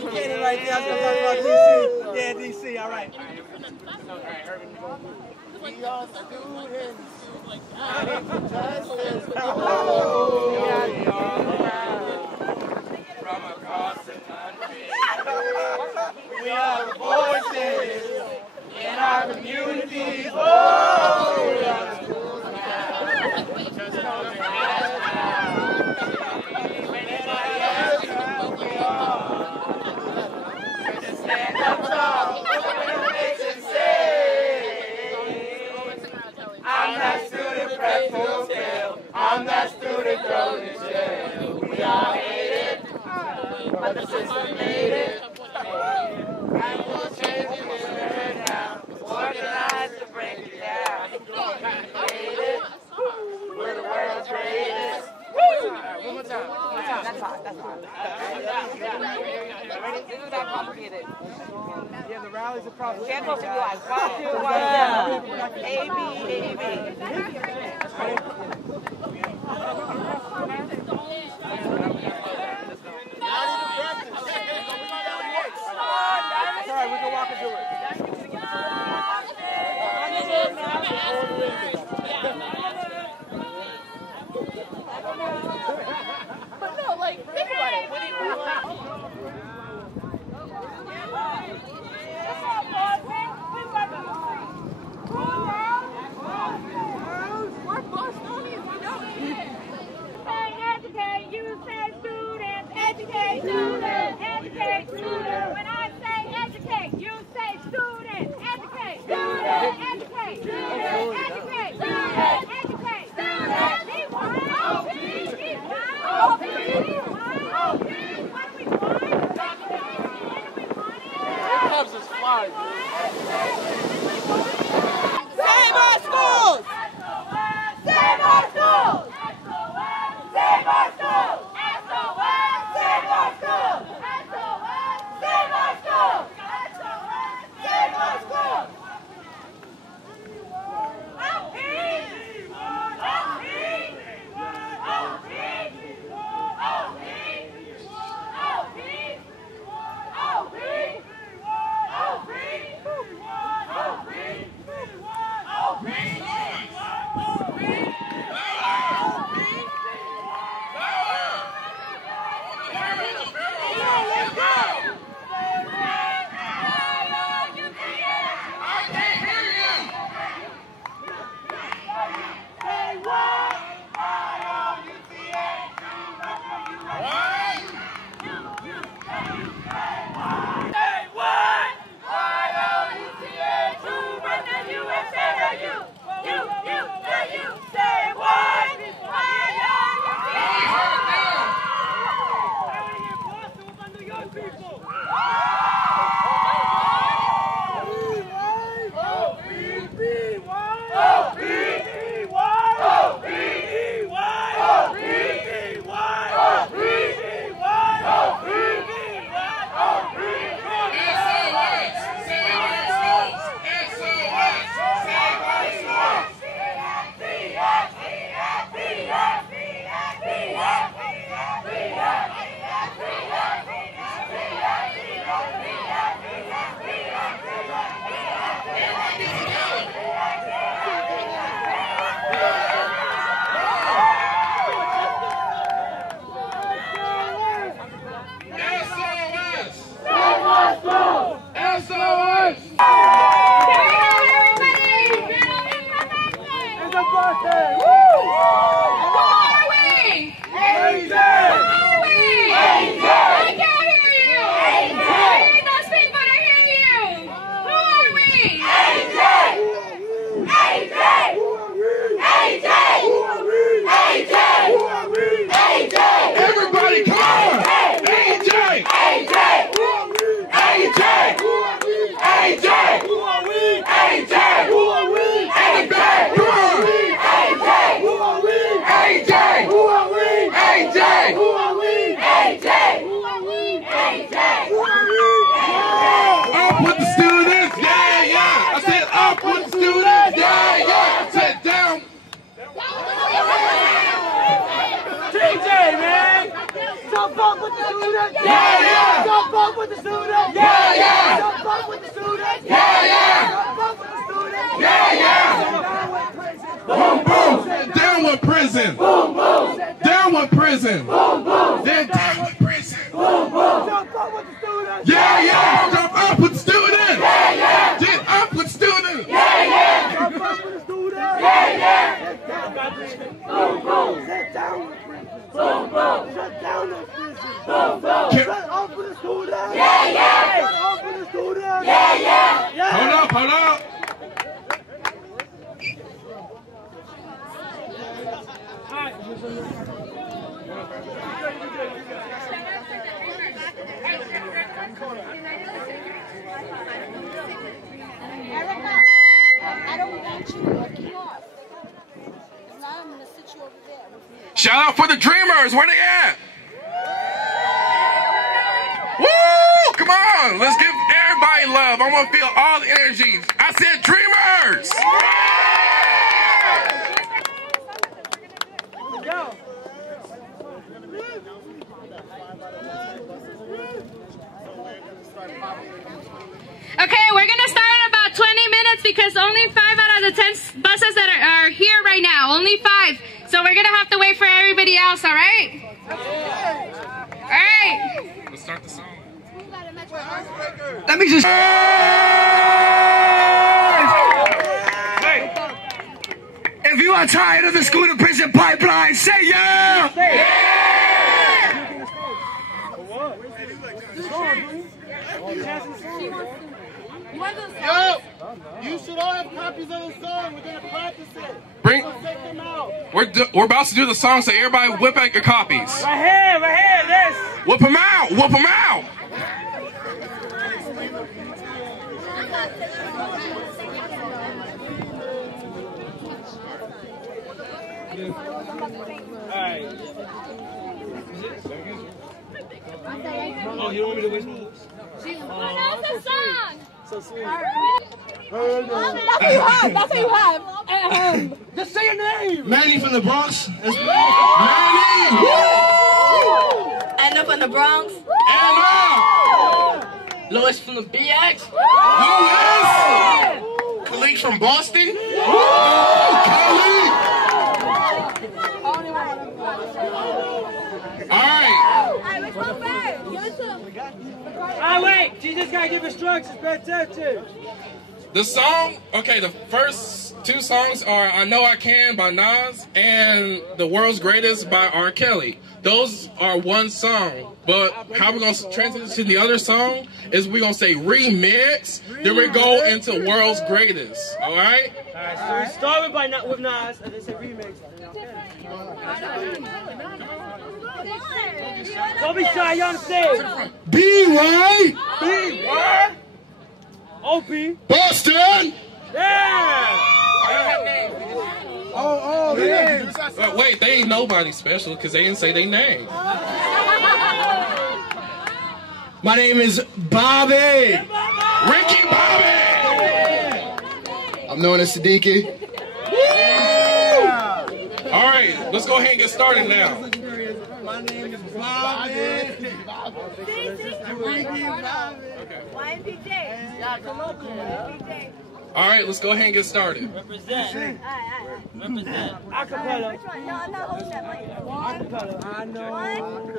Cannon right there. I was going to talk about DC. Yeah, DC. All right. We are students. Justice. From across the country. We are the voices in our communities. Oh, we are the schools now. Just know the stand up tall, open the nation say, I'm that student prep full scale, I'm that student thrown in jail. We all hate it, but the system made it. And we'll change it here now, organized to break it down. Hate it, we're the world's greatest. One more time. That's hot. This is not complicated. Yeah, the rallies are probably. Can't talk to you like 1, 2, 1, A, B, A, B. It's all right, we can walk and do it. But no, like, think about it. What do you want? We're Bostonians, we know it. Educate, you say students. Educate, students. Educate, students. When I say educate, you say students. Educate, students. Educate, students. Educate, students. Educate, students. Save our schools! Save our schools! Save our schools! Save our schools! Save our schools! Save our schools! Jump up with the students! Yeah, yeah! Jump up up with the students? Yeah, yeah. Jump up with the students? Yeah, yeah. Jump up with the students? Yeah, yeah. Boom, boom. Down with prison. Boom, boom. Down with prison. Boom, boom. Then down with prison. Boom, boom. Jump up with the students? Yeah, yeah. Jump up with students. Yeah, yeah. Get up with students. Yeah, yeah. Jump up with the students? Yeah, yeah. Sit down with prison. Boom, boom. Sit down with prison. Boom, boom. Shut down the prison. Boom, boom. Shut up with the students? Yeah, yeah. Shut up with the students? Yeah, yeah. Yeah. Hold up, hold up. Erica, I don't want you to get off. If not, I'm going to sit you over there with me. Shout out for the Dreamers. Where they at? Woo! Come on. Let's give everybody love. I want to feel all the energies. I said Dreamers. Go. Okay, we're gonna start in about 20 minutes because only 5 out of the 10 buses that are here right now, only 5. So we're gonna have to wait for everybody else, all right? All right. Let's start the song. Let me just. If you are tired of the school to prison pipeline, say yeah! Yo! You should all have copies of the song. We're going to practice it. Bring. Take them out. We're about to do the song, so everybody whip out your copies. Right here, this. Whip them out. Whip them out. Alright. Oh, you don't want me to waste my books? Announce the song. So sweet. That's what you have. That's what you have. Just say your name. Manny from the Bronx. Manny. Anna from the Bronx. Anna. Lois from the BX. Louis. Khalid from Boston. Khalid. All right. Which one first? Give it to him. Wait. You just got to give instructions. Pay attention. The song, okay, the first 2 songs are I Know I Can by Nas and The World's Greatest by R. Kelly. Those are one song, but how we're going to transition to the other song is we're going to say remix, then we go into World's Greatest, all right? Alright, so we start with Nas and then say remix. Don't be shy, you on the stage. B-Way. B-What? O.P. Boston. Yeah! Oh, yeah. Wait, they ain't nobody special because they didn't say their name. My name is Bobby. Ricky Bobby! I'm known as Siddiqui. All right, let's go ahead and get started now. My name is Bobby. YPJ. Yeah, come on, YPJ. All right, let's go ahead and get started. Represent. Represent. Acapella. Which one? No, I'm not holding that mic. Acapella. I know. 1, 2.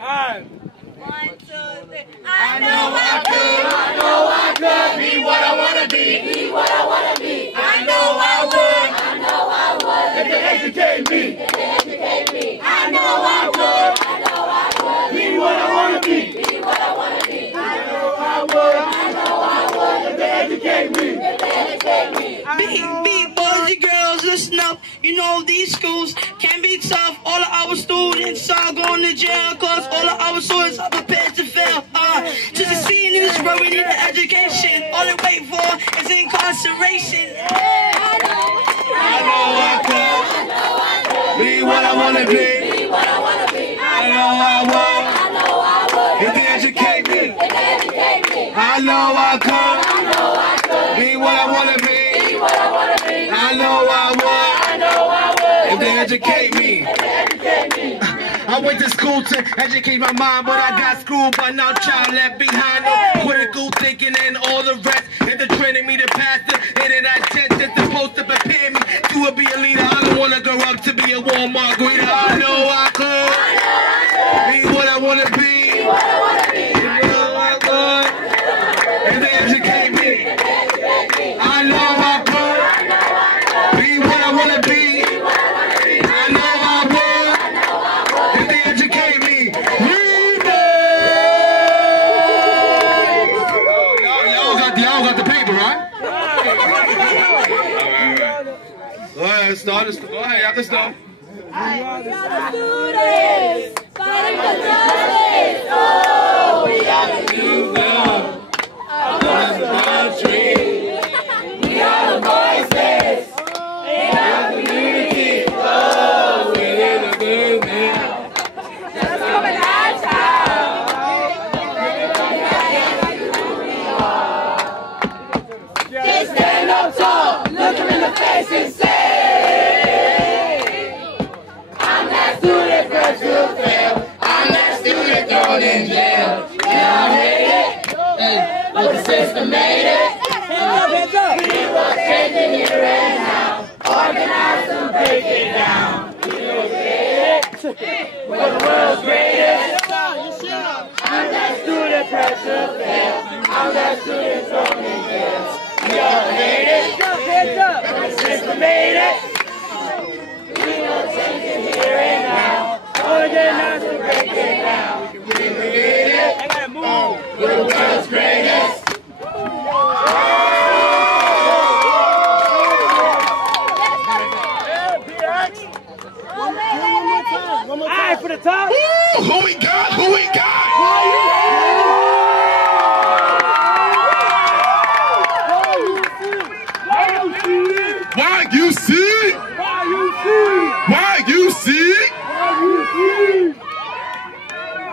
Alright. 1, 2, 3. I know I could. I know I could be what I wanna be. Be what I want to be. I know I would. I know I would. If they educate me. If they educate me. I know I would. I know I would. Be what I wanna be. Be what I want to be. I know I would. I know I would. If they educate me. If they educate me. Beat boys and girls, listen up. You know these schools can be tough. All of our students are going to jail, cause all of our students are prepared to fail. To succeed in this world, we need an education. All they wait for is incarceration. I know I could. Be what I wanna be. Be what I want to be. I know I would. I know I would. If they educate me. If they educate me. I know I could. I know I could. Be what I wanna Be be. what I want to be. I know I would. I know I would. If they educate me. If they educate me. I went to school to educate my mind, but I got screwed by now child left behind. No critical thinking and all the rest. And the training me to pastor, and then I test that's supposed to prepare me to be a leader. I don't wanna grow up to be a Walmart greeter. I know I could be what I wanna be. You know I could. And they educate me. I know I could be what I wanna be. I know I would. And they educate me. Y'all got the paper, right? Go ahead, start. Go ahead, after start. We are the students fighting for justice. Oh, we are the youth of the country. We are the voices in our community. Oh, we're in the movement. Just coming out town. Just stand up tall, look them in the face and say, I'm that student fresh to fail. I'm that student thrown in jail. Yeah, I hate it, but the system made it. We will change it here and now. Organize and break it down. We will get it. We're the world's greatest. I'm that student fresh to fail. I'm that student thrown in jail. We all hate it, but the system made it. We will change it here and now. Organize and break it down. We create it. We're the world's greatest. Alright, for the top. Who we got? Who we got? Why you see?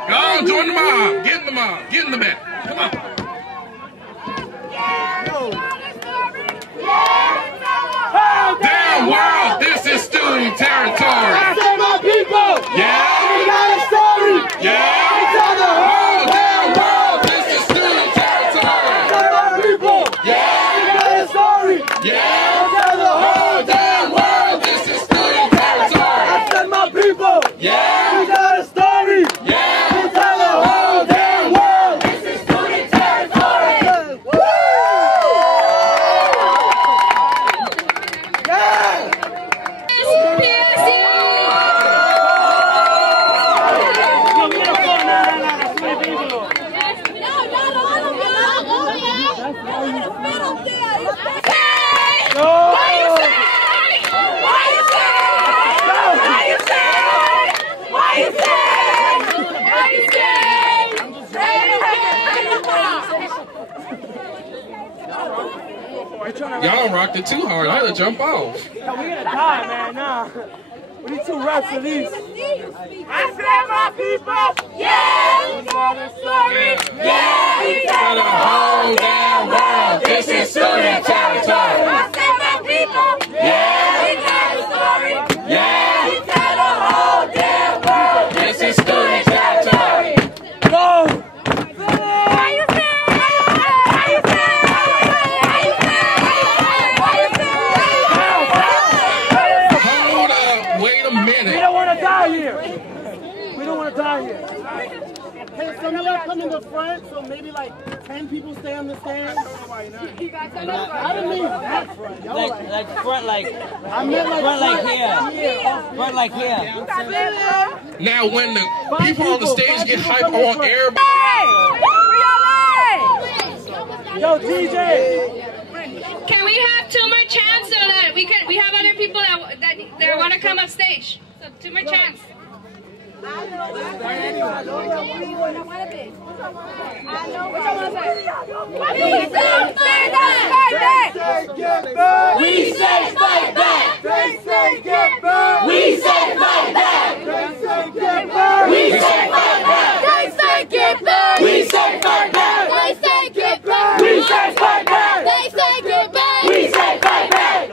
Go on, join the mob. Get in the mob. Get in the back. Come on. Damn world, this is student territory. I said my people. Yeah. We got a story. Yeah. Tell the whole damn world, this is student territory. I said my people. Yeah. We got a story. Yeah. Tell the whole damn world, this is student territory. I said my people. Yeah. We got a story. Yeah. Tell the whole damn world. This is student territory. Woo! Yeah. Y'all rocked it too hard. I had to jump off. Yo, we gonna die, man. Nah. We need 2 reps at least. I said my people. Yeah. We got a story. Yeah. We For the whole damn world, this is student territory. I said my people. Yeah. We got a story. Yeah. We tell the whole damn world. This is student territory. Go! Why you say? Why you say? Hold up. Wait a We minute. don't want to die here. We don't want to die here. Hey, some of y'all come in the front, so maybe like 10 people stay on the stand. You guys are I didn't mean that front. Y'all Like front, like I meant like front, like here. here. Front, like here. Now, when the people on the stage get hype on air, Yo, DJ. Can we have 2 more chants so that we have other people that want to come up stage? So 2 more chants. I know what I want to be. I know what I want to say. We say fight back. They say get back. We say fight back. They say get back. We say fight back. They say get back. We say fight back. They say get back. We say fight back. They say get back. We say fight back.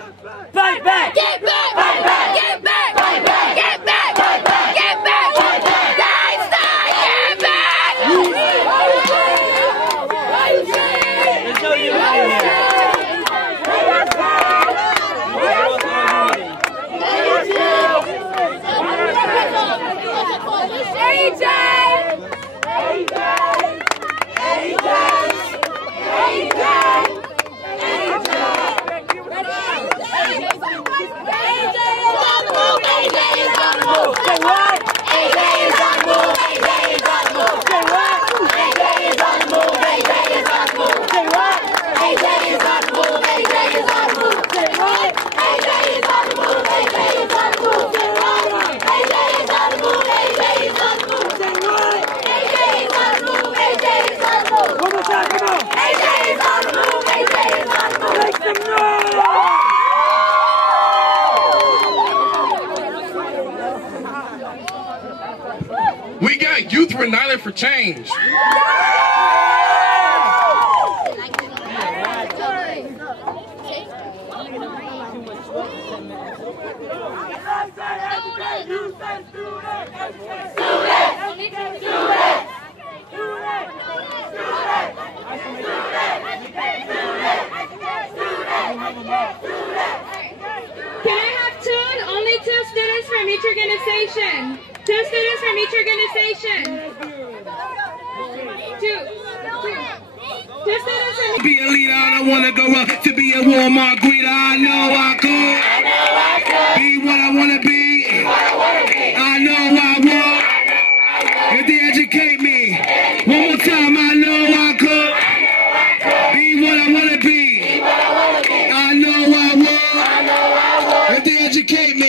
Fight back. Get back. Fight back. Get back. Fight back. Get back. Fight back. Get back. Fight back. change. Only two students from each organization. Two students from each organization. Two students from each. Be a leader, I don't wanna go up to be a Walmart greeter. I know I could be what I wanna be. I know I would if they educate me. One more time, I know I could be what I wanna be. I know I would if they educate me.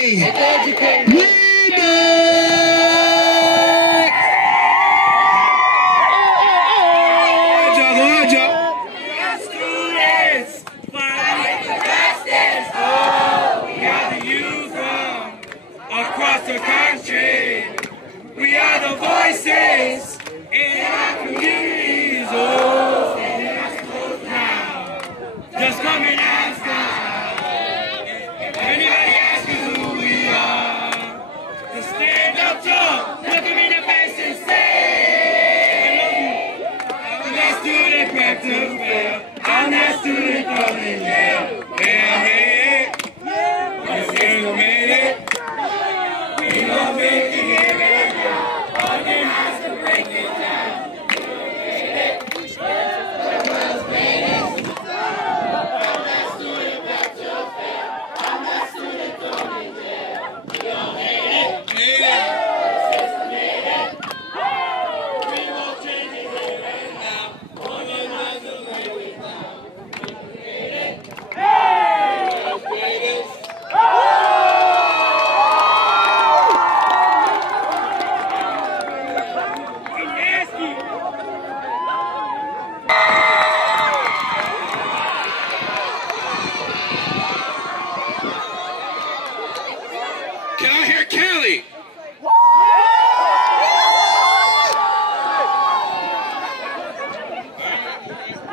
Across the country, we are the voices in our communities. Oh, now, just come and ask us. If anybody asks you who we are, just stand up tall, look them in the face and say, I'm that student back to fail. I'm that student going in jail. Hey, hey, you still made it. We gon' make it here and now. Organize to break it down. I'm that student back to fail. I'm that student going in jail. We gon' make it. Made it. We gon' change it here and now. Organize to break it down. Made it. Let's play this. Can I hear Kelly?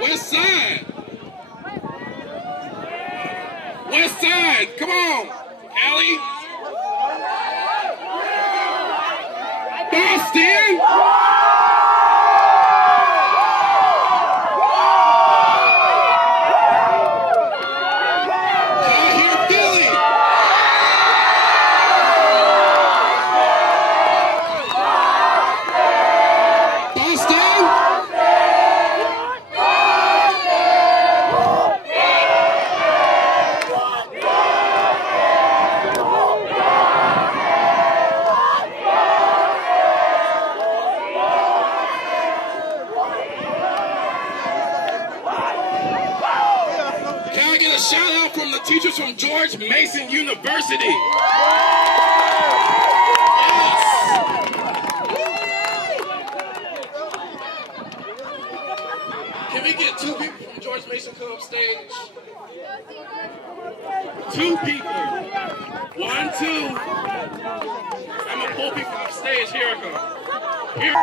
West Side. West Side. Come on, Kelly. Boston. A shout out from the teachers from George Mason University. Yes. Can we get two people from George Mason come up stage? Two people. 1, 2. I'm gonna pull people off stage. Here I come. Here.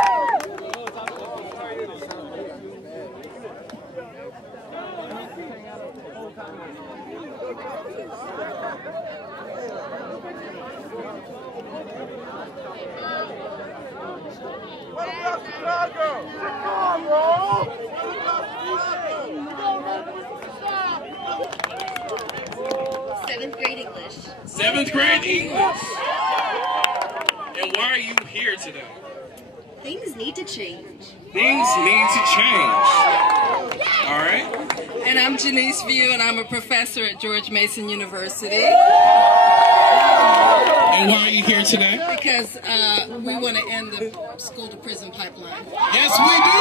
What about Chicago? Come on, bro! What about Chicago? 7th grade English. 7th grade English. And why are you here today? Things need to change. Things need to change. All right. And I'm Janice View, and I'm a professor at George Mason University. And why are you here today? Because we want to end the school-to-prison pipeline. Yes, we do.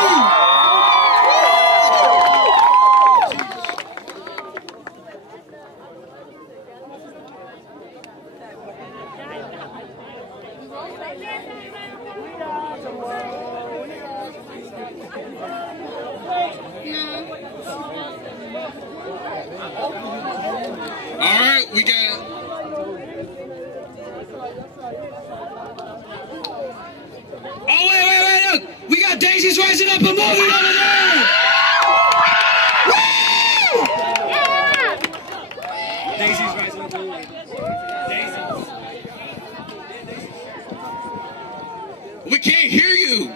All right, we got. Oh, wait, look. We got rising up and moving over there. Woo! Daisy's rising up and moving. Daisy's. We can't hear you.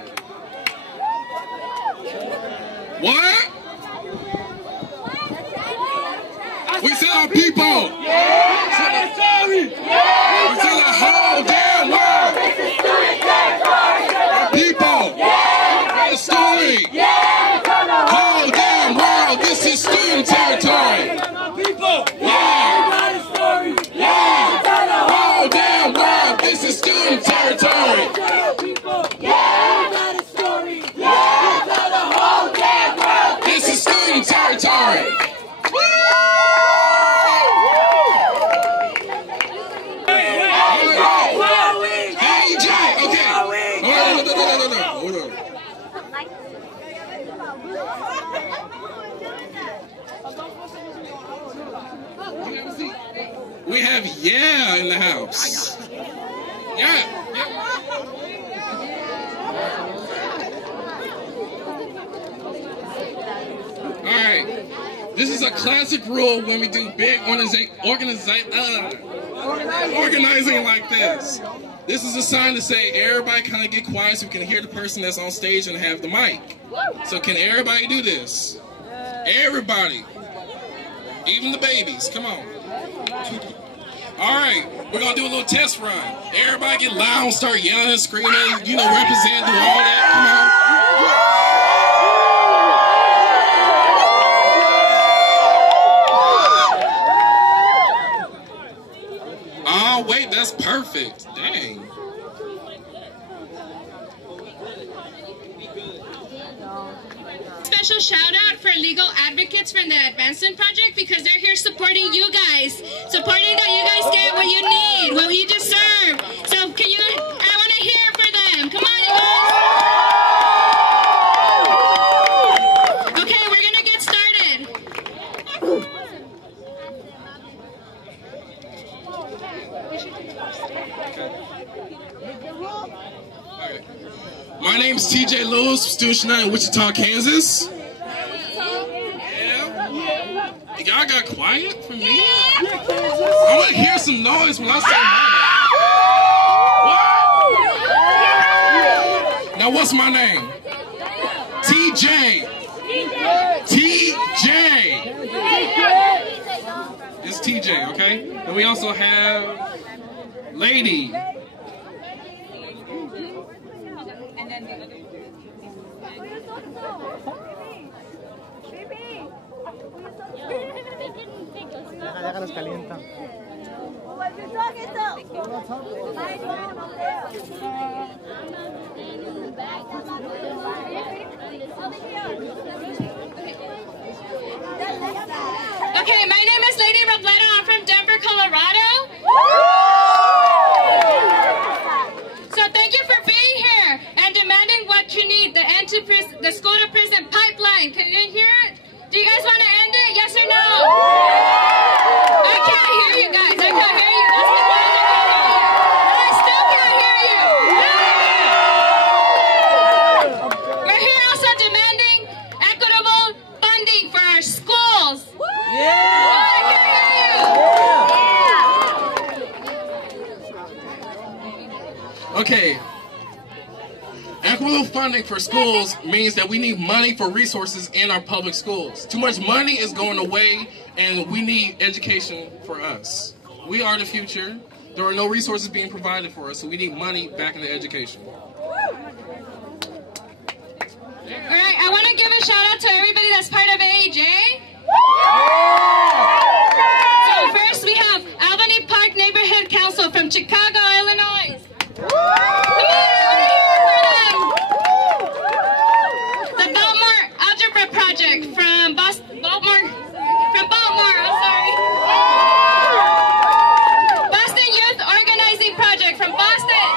What? We said our people. Yeah. Sorry. Yeah. We said the whole damn world. This is student territory. Our people. Yeah. The story. Yeah. Whole damn world. This is student territory. Our people. Yeah. The story. Yeah. Whole damn world. This is student territory. Yeah. The story. Yeah. The whole damn world. This is student territory. We have yeah in the house. Yeah. All right. This is a classic rule when we do big organizing like this. This is a sign to say everybody kind of get quiet so we can hear the person that's on stage and have the mic. So can everybody do this? Everybody. Even the babies. Come on. All right, we're going to do a little test run. Everybody get loud, start yelling and screaming, you know, represent, do all that. Come on. Oh, wait, that's perfect. Dang. Special shout out for legal advocates from the Advancement Project because they're here supporting you guys, supporting that you guys get what you need, what you deserve. So can you, I want to hear for them. Come on, you guys. Okay, we're going to get started. My name's TJ Lewis, student in Wichita, Kansas. Y'all got quiet for me? I want to hear some noise when I say my name. What? Now what's my name? TJ. TJ. It's TJ, okay? And we also have Lady. Ya los calientan. Okay, my name is Lady Robledo. I'm from Denver, Colorado. So thank you for being here and demanding what you need, the end to the school to prison pipeline. Can you hear it? Do you guys want to end it? Yes or no? I can't hear you guys. I can't hear you. That's the noise I can't hear you. I still can't hear you. We're here also demanding equitable funding for our schools. Yeah. Oh, I can't hear you. Okay. Equitable funding for schools means that we need money for resources in our public schools. Too much money is going away, and we need education for us. We are the future. There are no resources being provided for us, so we need money back into education. All right, I want to give a shout out to everybody that's part of AEJ. So first we have Albany Park Neighborhood Council from Chicago, Illinois. Come on, I want to hear for them. The Baltimore Algebra Project from Baltimore, I'm sorry. Boston Youth Organizing Project from Boston.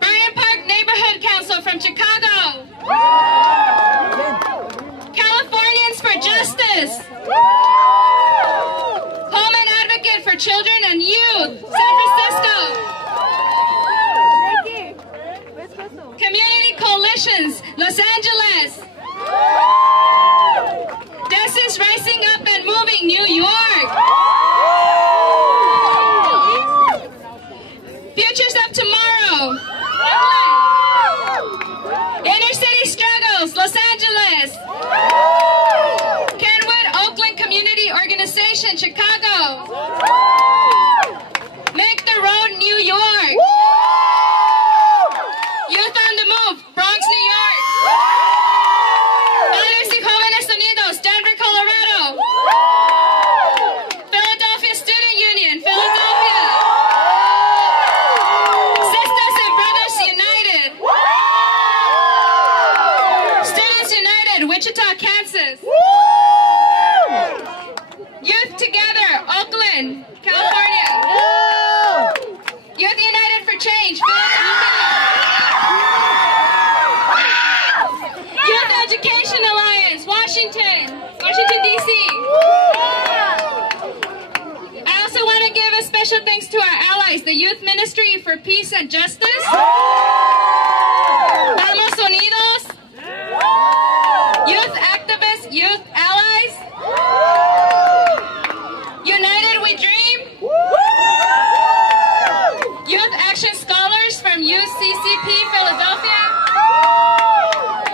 Bryant Park Neighborhood Council from Chicago. Californians for Justice. Coleman Advocate for Children and Youth, San Francisco. Congratulations, Los Angeles. This is Rising Up and Moving, New York. Futures of Tomorrow, Inner City Struggles, Los Angeles. Kenwood Oakland Community Organization, Chicago. Make the Road, New York. Youth on the Move, Bronx, New York. Padres y Jóvenes Unidos, Denver, Colorado. Philadelphia Student Union, Philadelphia. Sisters and Brothers United. Students United, Wichita, Kansas. Youth Together, Oakland, California. Youth United for Change, Philadelphia. Youth Education Alliance, Washington, D.C. I also want to give a special thanks to our allies, the Youth Ministry for Peace and Justice. Vamos Unidos. Youth Activists, Youth Allies. United We Dream. Youth Action Scholars from UCCP, Philadelphia.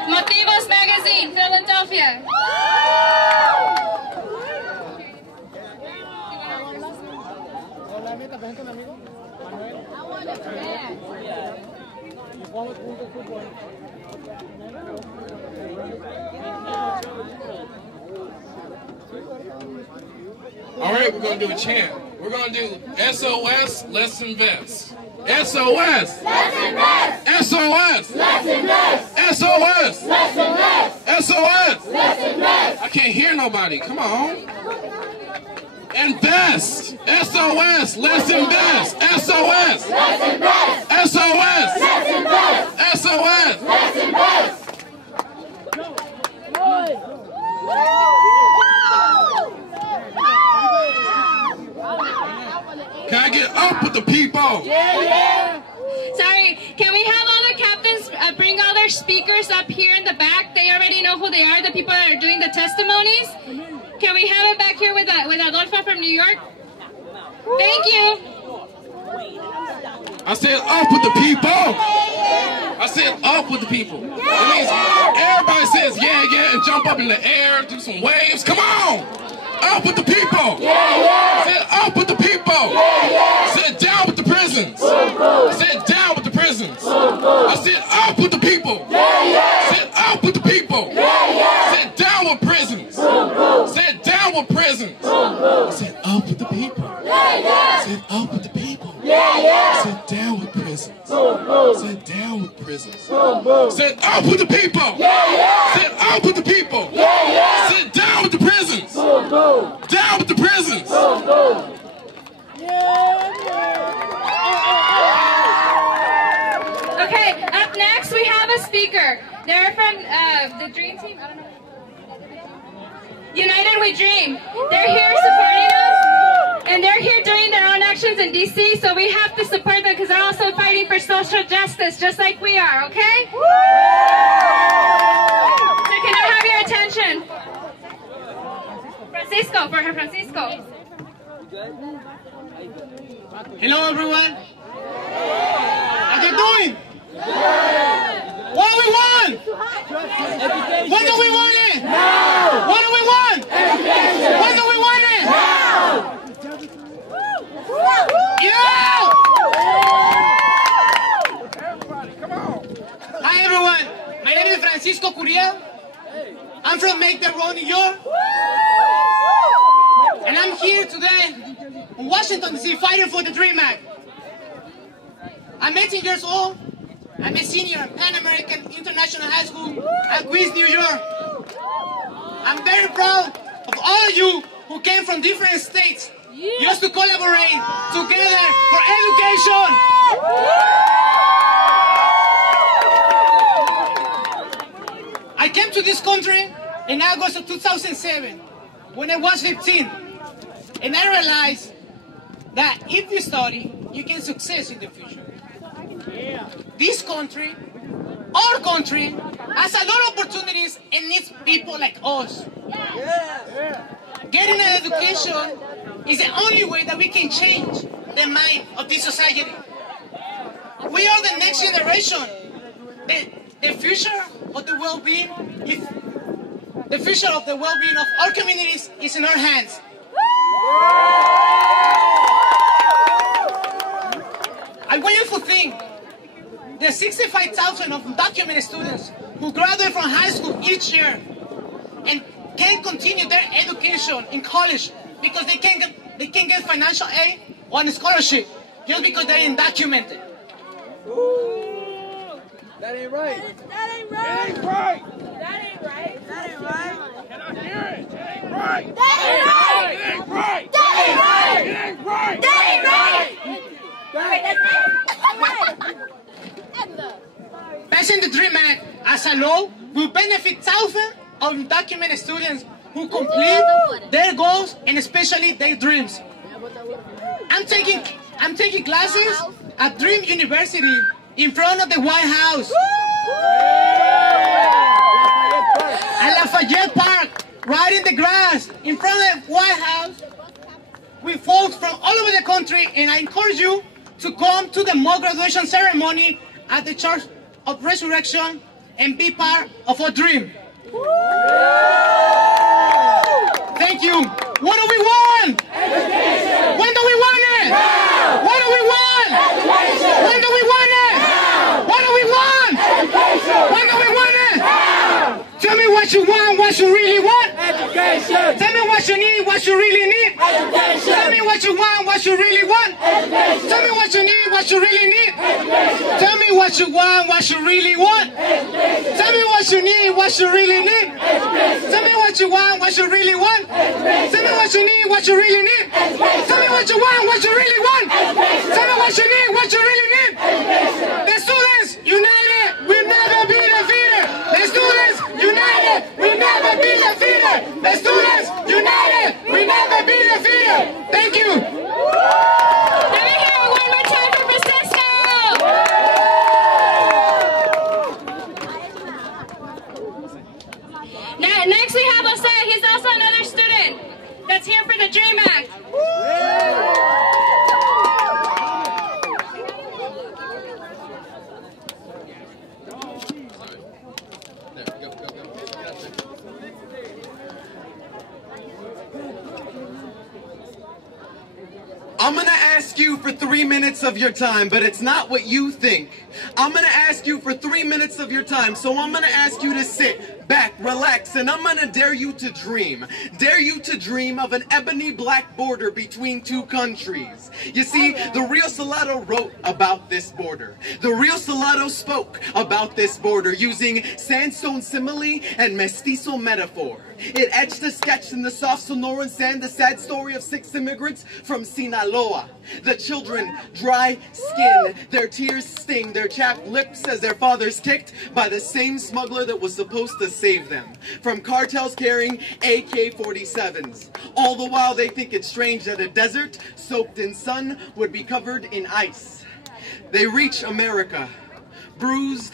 Motivos Magazine, Philadelphia. All right, we're going to do a chant. We're going to do SOS, let's invest. SOS! Let's invest! SOS! Let's invest! SOS! Let's invest! SOS! Let's invest! I can't hear nobody. Come on. Invest! SOS! Let's invest! SOS! Let's invest! SOS! Let's invest! SOS! Let's invest! Can I get up with the people? Yeah. Sorry, can we have all the captains bring all their speakers up here in the back? They already know who they are, the people that are doing the testimonies. Can we have it back here with Adolfo from New York? Thank you. I said up with the people. I said up with the people. It means everybody says yeah, yeah, and jump up in the air, do some waves. Come on. Up with the people. I said up with the people. I said down with the prisons. I said down with the prisons. I said up with the people. I said up with the people. I said down with prisons. I said down with prisons. I said up with the people. I said up with the people. I said down with prisons. I said down with prisons. I said up with the people. I said up with the people. I said down with the prisons. Down with the prisons. Okay, up next we have a speaker. They're from the Dream Team. I don't know. United We Dream. They're here supporting us, and they're here doing their own actions in DC, so we have to support them because they're also fighting for social justice, just like we are, okay? So can I have your attention? Francisco, for her Francisco. Hello, everyone. How you doing? What do we want? What do we want it? Now. What do we want? Education. What do we want it? Now. Yeah. Everybody, come on. Hi, everyone. My name is Francisco Curiel. I'm from Make the Road, New York. And I'm here today in Washington, D.C. fighting for the Dream Act. I'm 18 years old. I'm a senior at Pan American International High School at Queens, New York. I'm very proud of all of you who came from different states just to collaborate together for education. I came to this country in August of 2007 when I was 15. And I realized that if you study, you can succeed in the future. This country our country has a lot of opportunities and needs people like us. Getting an education is the only way that we can change the mind of this society. We are the next generation. The future of the well-being, the future of the well-being of our communities is in our hands. I want you to think the 65,000 of undocumented students who graduate from high school each year and can't continue their education in college because they can't get financial aid or a scholarship just because they're undocumented. That ain't right. That ain't right. That ain't right. That ain't right. That ain't right. Can I hear it? That ain't right. That ain't right. It ain't right. That ain't right. It ain't right. That ain't right. Passing the DREAM Act as a law will benefit thousands of undocumented students who complete their goals and especially their dreams. I'm taking classes at Dream University in front of the White House. At Lafayette Park, right in the grass, in front of the White House, with folks from all over the country, and I encourage you to come to the mock graduation ceremony at the Church of Resurrection and be part of our dream. Thank you. What do we want? Education. When do we want it? Now. What do we want? Education. When do we want it? Now. What do we want? Education. When do we want it? Now. Tell me what you want, what you really want. Education. Tell me what you need, what you really need. Education. Tell me what you want, what you really want. Education. Tell me what you need, what you really need. Education. Tell me what you want, what you really want. Education. Tell me what you need, what you really need. Education. Tell me what you want, what you really want. Tell me what you need, what you really need. Tell me what you want, what you really want. Tell me what you need, what you really need. The students united will never be defeated. The students united will never be defeated. The students united will never be defeated. Thank you. Let me hear it one more time for Francisco. Now, next we have Jose. He's also another student that's here for the DREAM Act. I'm gonna ask you for 3 minutes of your time, but it's not what you think. I'm gonna ask you for 3 minutes of your time, so I'm gonna ask you to sit back, relax, and I'm gonna dare you to dream. Dare you to dream of an ebony black border between two countries. You see, the real Salado wrote about this border. The real Salado spoke about this border using sandstone simile and mestizo metaphor. It etched a sketch in the soft Sonoran sand, the sad story of 6 immigrants from Sinaloa. The children, dry skin, their tears sting, their chapped lips as their fathers kicked by the same smuggler that was supposed to save them from cartels carrying AK-47s. All the while they think it's strange that a desert soaked in sun would be covered in ice. They reach America, bruised,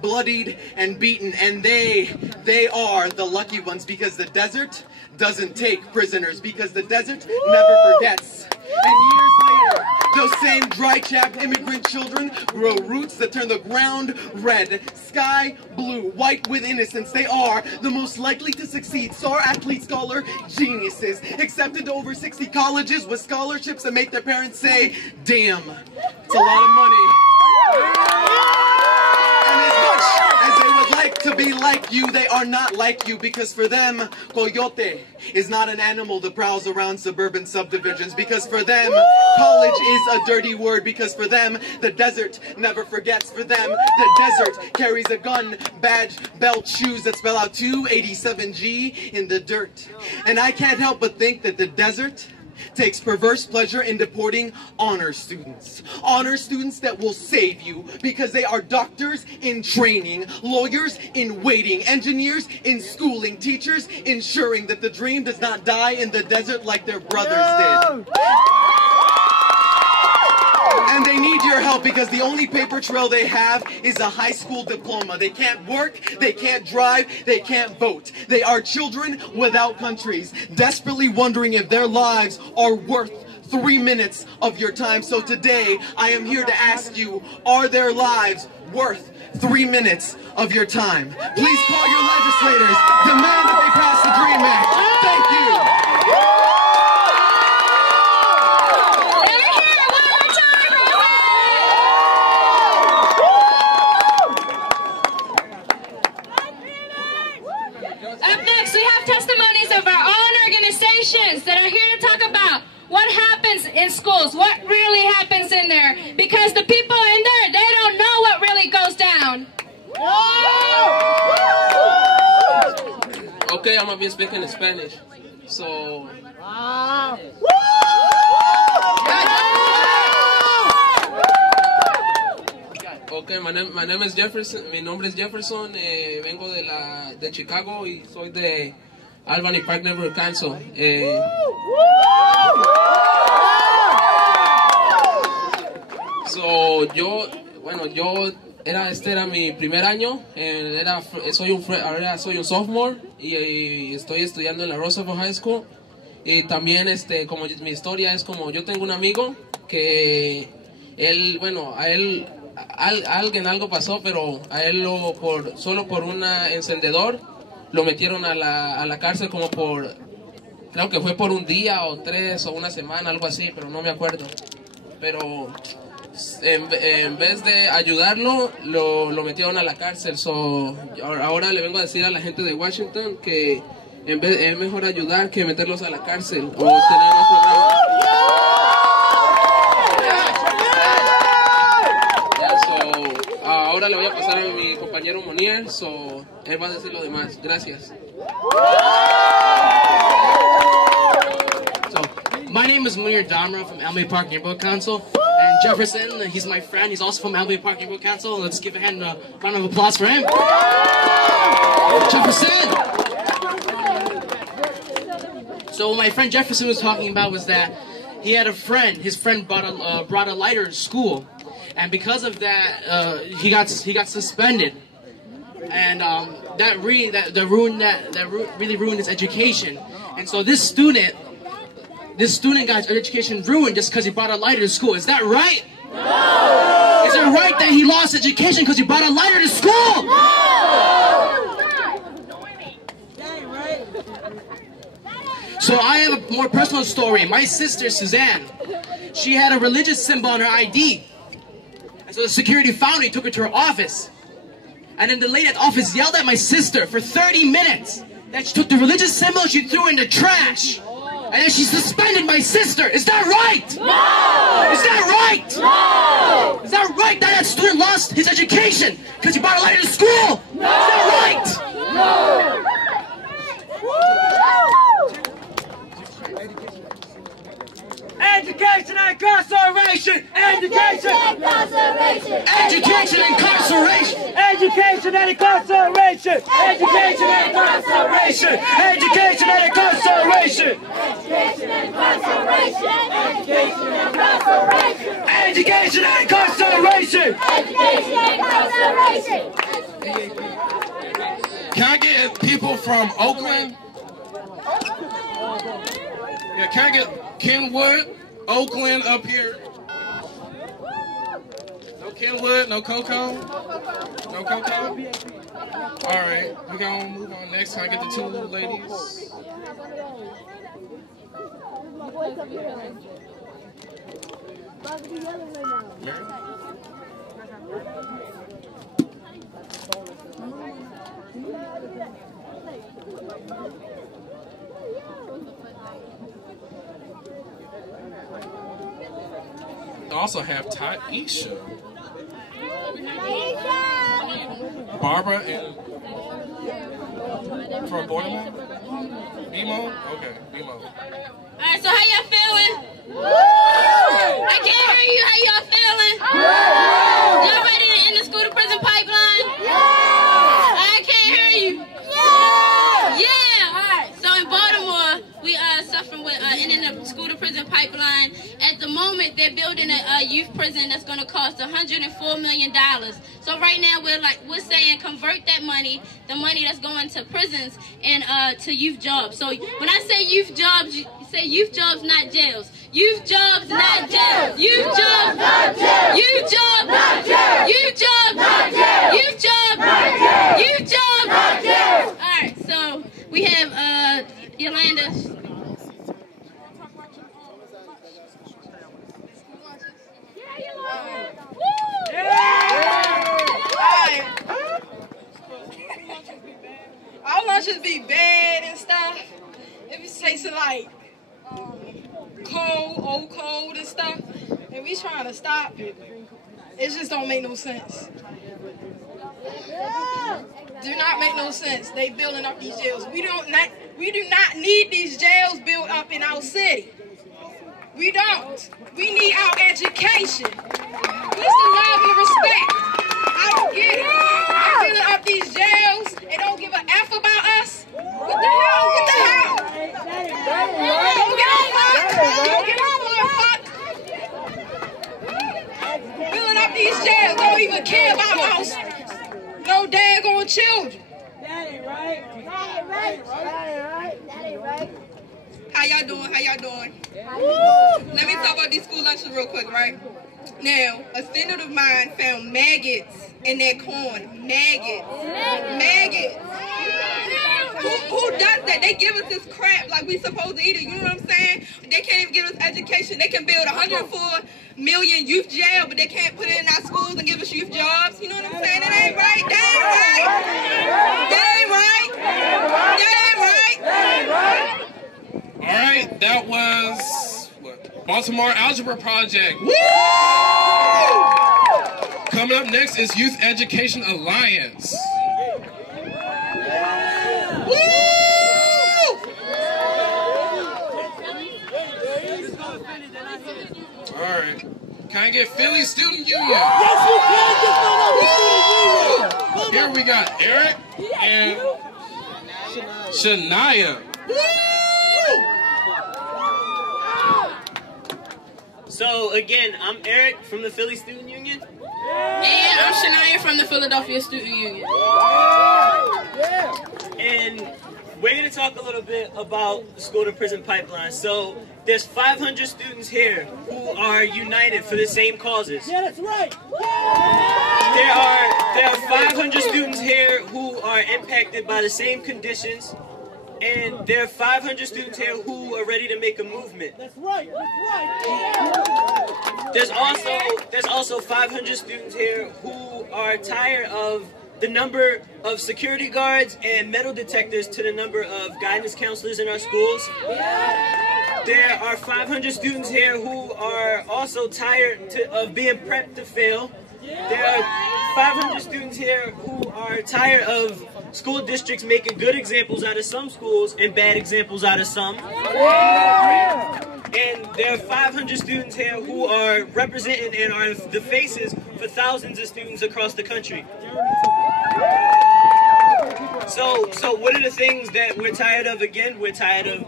bloodied, and beaten, and they are the lucky ones, because the desert doesn't take prisoners, because the desert never forgets. And years later, those same dry chapped immigrant children grow roots that turn the ground red, sky blue, white with innocence. They are the most likely to succeed. Star athlete, scholar, geniuses, accepted to over 60 colleges with scholarships that make their parents say, damn, it's a lot of money. And as much as they would like to be like you, they are not like you, because for them, coyote is not an animal that prowls around suburban subdivisions, because for them, college is a dirty word, because for them, the desert never forgets. For them, the desert carries a gun, badge, belt, shoes that spell out 287G in the dirt. And I can't help but think that the desert takes perverse pleasure in deporting honor students. Honor students that will save you, because they are doctors in training, lawyers in waiting, engineers in schooling, teachers ensuring that the dream does not die in the desert like their brothers did. And they need your help because the only paper trail they have is a high school diploma. They can't work, they can't drive, they can't vote. They are children without countries, desperately wondering if their lives are worth 3 minutes of your time. So today, I am here to ask you, are their lives worth 3 minutes of your time? Please call your legislators, demand that they pass the DREAM Act. Thank you. Up next, we have testimonies of our own organizations that are here to talk about what happens in schools, what really happens in there. Because the people in there, they don't know what really goes down. Okay, I'm gonna be speaking in Spanish. So. Okay, my name is Jefferson. Mi nombre es Jefferson. Vengo de Chicago y soy de Albany Park, Never Arkansas. Este era mi primer año. Soy un sophomore y estoy estudiando en la Roosevelt High School. Y también, como mi historia es como yo tengo un amigo que algo pasó, pero a él solo por un encendedor lo metieron a la cárcel como creo que fue por un día o 3 o una semana, algo así, pero no me acuerdo. Pero en vez de ayudarlo, lo metieron a la cárcel. Ahora le vengo a decir a la gente de Washington que es mejor ayudar que meterlos a la cárcel o tener más programas. Ahora le voy a pasar a mi compañero Monier, él va a decir lo demás. Gracias. My name is Munir Damra from Albany Park Neighborhood Council, and Jefferson, he's my friend, he's also from Albany Park Neighborhood Council. Let's give a round of applause for him. Jefferson! So what my friend Jefferson was talking about was that he had a friend, his friend brought a lighter to school, and because of that, he got suspended, and that really ruined his education. And so this student got his education ruined just because he brought a lighter to school. Is that right? No! Is it right that he lost education because he brought a lighter to school? No! So I have a more personal story. My sister, Suzanne, she had a religious symbol on her ID. And so the security found it, took her to her office. And then the lady at the office yelled at my sister for 30 minutes. Then she took the religious symbol and she threw it in the trash. And then she suspended my sister. Is that right? No! Is that right? No! Is that right that student lost his education because he brought a lighter to school? No! Is that right? No! Education and incarceration! Education and incarceration! Education and incarceration! Education and incarceration! Education and incarceration! Education and incarceration! Education and incarceration! Education and incarceration! Education and incarceration! Education and incarceration! Can I get people from Oakland? Yeah, can I get Kenwood, Oakland up here? No Kenwood, no Coco? No Coco? Alright, we're gonna move on next. Can I get the 2 ladies? We also have Taisha, Barbara, and from Baltimore. Bimo? Okay, Bimo. Alright, so how y'all feeling? I can't hear you. How y'all feeling? Y'all ready to end the school to prison pipeline? I can't hear you. Yeah. Alright, so in Baltimore, we are suffering with ending the school to prison pipeline. At the moment, they're building a youth prison that's going to cost $104 million. So right now, we're saying convert that money, the money that's going to prisons, and to youth jobs. So when I say youth jobs, you say youth jobs, not jails. Youth jobs, not jails. Youth jobs, not jails. Youth jobs, not jails. Youth jobs, not jails. Youth jobs, not jails. Youth jobs, not jails. All right, so we have Yolanda. Our lunches be bad and stuff. It be tasting like old cold and stuff. And we trying to stop it. It just don't make no sense. Do not make no sense. They building up these jails. We do not need these jails built up in our city. We don't. We need our education. What's the love and the respect? I don't get it. They're building up these jails and don't give a F about us. What the hell? What the hell? Don't get on fuck. Don't get on fuck. Building up these jails. Don't even care about us. No daggone children. That ain't right. That ain't right. That ain't right. That ain't right. How y'all doing? How y'all doing? Let me talk about these school lunches real quick, right? Now, a student of mine found maggots in their corn. Maggots. Maggots. Who does that? They give us this crap like we supposed to eat it. You know what I'm saying? They can't even give us education. They can build 104 million youth jail, but they can't put it in our schools and give us youth jobs. You know what I'm saying? That ain't right. That ain't right. That ain't right. That ain't right. All right, that was Baltimore Algebra Project. Woo! Coming up next is Youth Education Alliance. Woo! All right. Can I get Philly Student Union? Yes, you can get Philly Student Union. Here we got Eric and Shania. So again, I'm Eric from the Philly Student Union. And I'm Shania from the Philadelphia Student Union. And we're going to talk a little bit about the school to prison pipeline. So there's 500 students here who are united for the same causes. Yeah, that's right. There are 500 students here who are impacted by the same conditions. And there are 500 students here who are ready to make a movement. That's right. That's right. There's also 500 students here who are tired of the number of security guards and metal detectors to the number of guidance counselors in our schools. There are 500 students here who are also tired of being prepped to fail. There are 500 students here who are tired of school districts making good examples out of some schools and bad examples out of some. And there are 500 students here who are represented and are the faces for thousands of students across the country. So what are the things that we're tired of? Again, we're tired of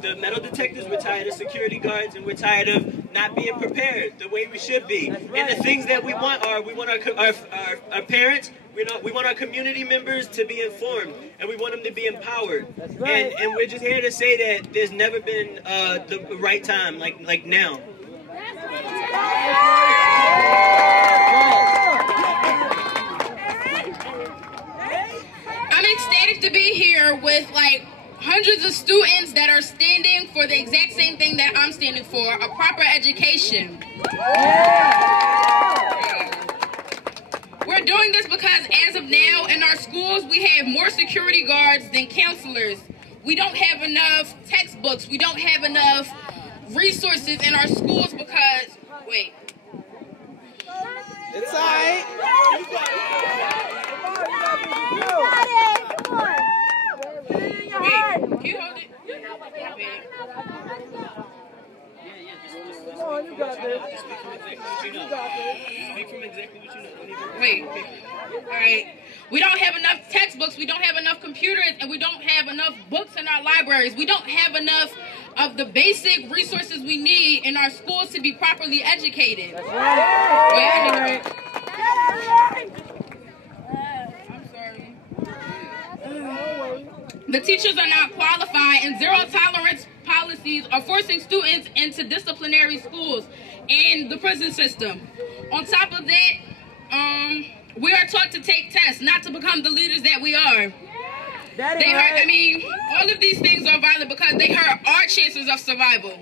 the metal detectors, we're tired of security guards, and we're tired of not being prepared the way we should be. And the things that we want are, we want our parents, we want our community members to be informed, and we want them to be empowered. And we're just here to say that there's never been the right time like now. I'm ecstatic to be here with like hundreds of students that are standing for the exact same thing that I'm standing for, a proper education. We're doing this because as of now in our schools, we have more security guards than counselors. We don't have enough textbooks. We don't have enough resources in our schools because, wait. It's all right. Wait, can you hold it? You got this. Wait. All right. We don't have enough textbooks. We don't have enough computers, and we don't have enough books in our libraries. We don't have enough of the basic resources we need in our schools to be properly educated. That's right. I'm sorry. The teachers are not qualified, and zero tolerance policies are forcing students into disciplinary schools in the prison system. On top of that, we are taught to take tests, not to become the leaders that we are. All of these things are violent because they hurt our chances of survival.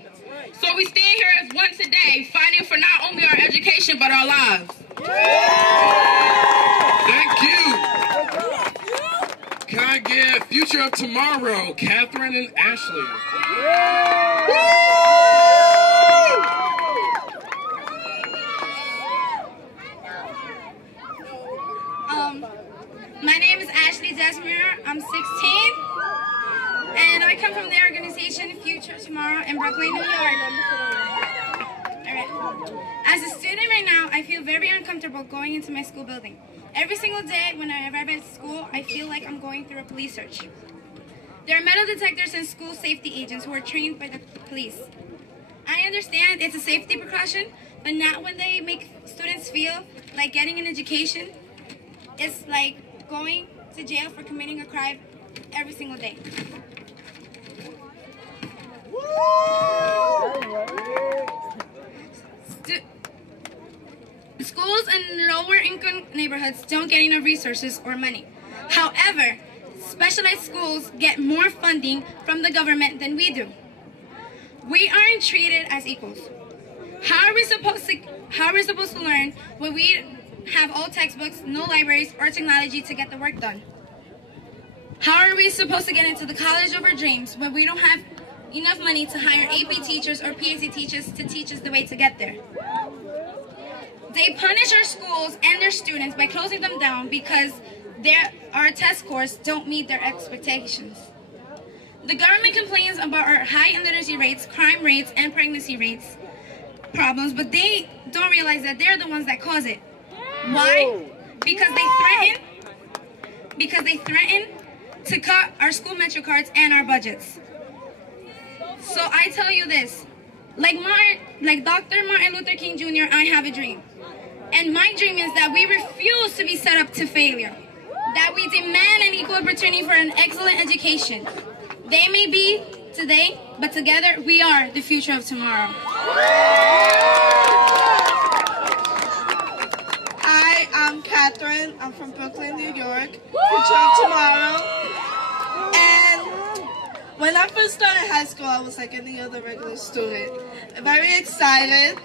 So we stand here as one today, fighting for not only our education, but our lives. Thank you. Can I get Future of Tomorrow, Catherine and Ashley? My name is Ashley Desmere. I'm 16, and I come from the organization Future Tomorrow in Brooklyn, New York. As a student right now, I feel very uncomfortable going into my school building. Every single day when I arrive at school, I feel like I'm going through a police search. There are metal detectors and school safety agents who are trained by the police. I understand it's a safety precaution, but not when they make students feel like getting an education. It's like going to jail for committing a crime every single day. Schools in lower income neighborhoods don't get enough resources or money. However, specialized schools get more funding from the government than we do. We aren't treated as equals. How are we supposed to learn when we have old textbooks, no libraries, or technology to get the work done? How are we supposed to get into the college of our dreams when we don't have enough money to hire AP teachers or PhD teachers to teach us the way to get there? They punish our schools and their students by closing them down because our test scores don't meet their expectations. The government complains about our high illiteracy rates, crime rates, and pregnancy rates problems, but they don't realize that they're the ones that cause it. Why? Because they threaten to cut our school metro cards and our budgets. So I tell you this, like Dr. Martin Luther King Jr., I have a dream. And my dream is that we refuse to be set up to failure, that we demand an equal opportunity for an excellent education. They may be today, but together we are the future of tomorrow. Hi, I'm Catherine. I'm from Brooklyn, New York. Future of tomorrow. And when I first started high school, I was like any other regular student. Very excited.